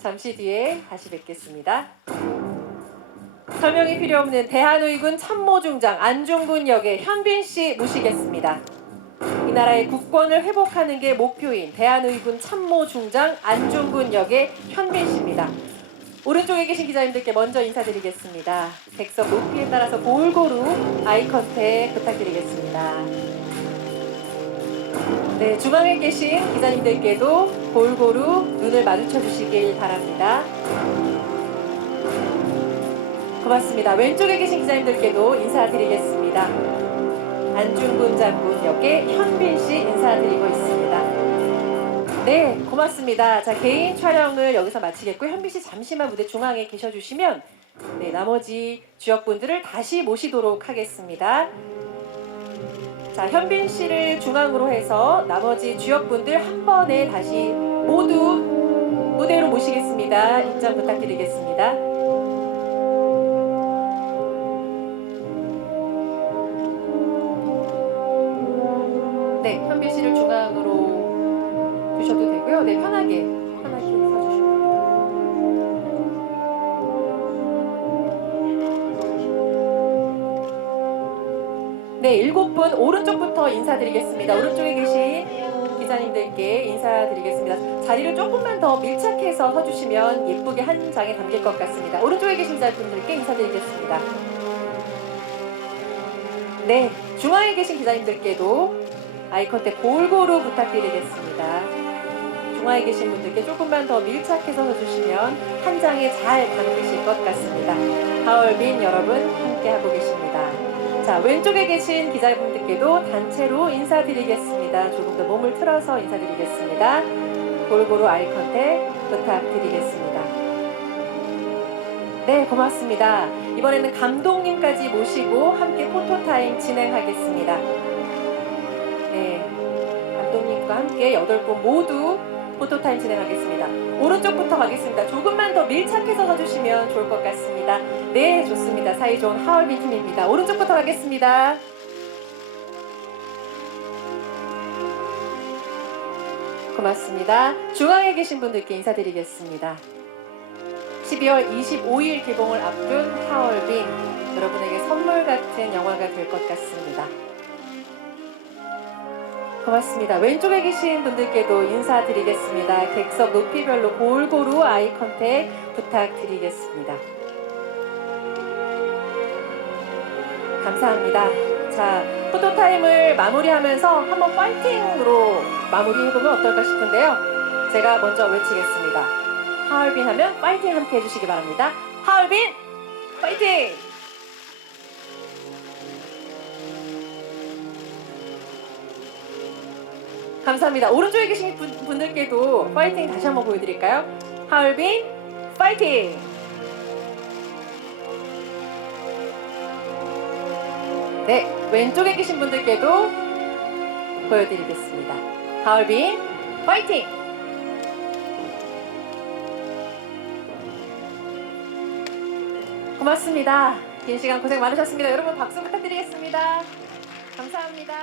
잠시 뒤에 다시 뵙겠습니다. 설명이 필요 없는 대한의군 참모중장 안중근 역의 현빈 씨 모시겠습니다. 이 나라의 국권을 회복하는 게 목표인 대한의군 참모중장 안중근 역의 현빈 씨입니다. 오른쪽에 계신 기자님들께 먼저 인사드리겠습니다. 객석 높이에 따라서 골고루 아이 컨택 부탁드리겠습니다. 네, 중앙에 계신 기자님들께도 골고루 눈을 마주쳐 주시길 바랍니다. 고맙습니다. 왼쪽에 계신 기자님들께도 인사드리겠습니다. 안중근 장군 역의 현빈 씨 인사드리고 있습니다. 네, 고맙습니다. 자, 개인 촬영을 여기서 마치겠고 현빈 씨 잠시만 무대 중앙에 계셔주시면 네, 나머지 주역분들을 다시 모시도록 하겠습니다. 자, 현빈 씨를 중앙으로 해서 나머지 주역분들 한 번에 다시 모두 무대로 모시겠습니다. 입장 부탁드리겠습니다. 네, 현빈 씨를 중앙으로 두셔도 되고요. 네, 편하게 서주시면 됩니다. 네, 7분 오른쪽부터 인사드리겠습니다. 오른쪽에 계신 기자님들께 인사드리겠습니다. 자리를 조금만 더 밀착해서 서주시면 예쁘게 한 장에 담길 것 같습니다. 오른쪽에 계신 기자분들께 인사드리겠습니다. 네, 중앙에 계신 기자님들께도 아이 컨택 골고루 부탁드리겠습니다. 중앙에 계신 분들께 조금만 더 밀착해서 서주시면 한 장에 잘 담기실 것 같습니다. 하얼빈 여러분 함께하고 계십니다. 자, 왼쪽에 계신 기자분들께도 단체로 인사드리겠습니다. 조금 더 몸을 틀어서 인사드리겠습니다. 골고루 아이 컨택 부탁드리겠습니다. 네, 고맙습니다. 이번에는 감독님까지 모시고 함께 포토타임 진행하겠습니다. 네, 감독님과 함께 8분 모두 포토타임 진행하겠습니다. 오른쪽부터 가겠습니다. 조금만 더 밀착해서 서주시면 좋을 것 같습니다. 네, 좋습니다. 사이좋은 하얼빈 팀입니다. 오른쪽부터 가겠습니다. 고맙습니다. 중앙에 계신 분들께 인사드리겠습니다. 12월 25일 개봉을 앞둔 하얼빈, 여러분에게 선물 같은 영화가 될 것 같습니다. 고맙습니다. 왼쪽에 계신 분들께도 인사드리겠습니다. 객석 높이별로 골고루 아이 컨택 부탁드리겠습니다. 감사합니다. 자, 포토타임을 마무리하면서 한번 파이팅으로 마무리해보면 어떨까 싶은데요. 제가 먼저 외치겠습니다. 하얼빈 하면 파이팅 함께 해주시기 바랍니다. 하얼빈 파이팅! 감사합니다. 오른쪽에 계신 분들께도 파이팅 다시 한번 보여드릴까요? 하얼빈 파이팅! 네, 왼쪽에 계신 분들께도 보여드리겠습니다. 하얼빈 파이팅! 고맙습니다. 긴 시간 고생 많으셨습니다. 여러분 박수 부탁드리겠습니다. 감사합니다.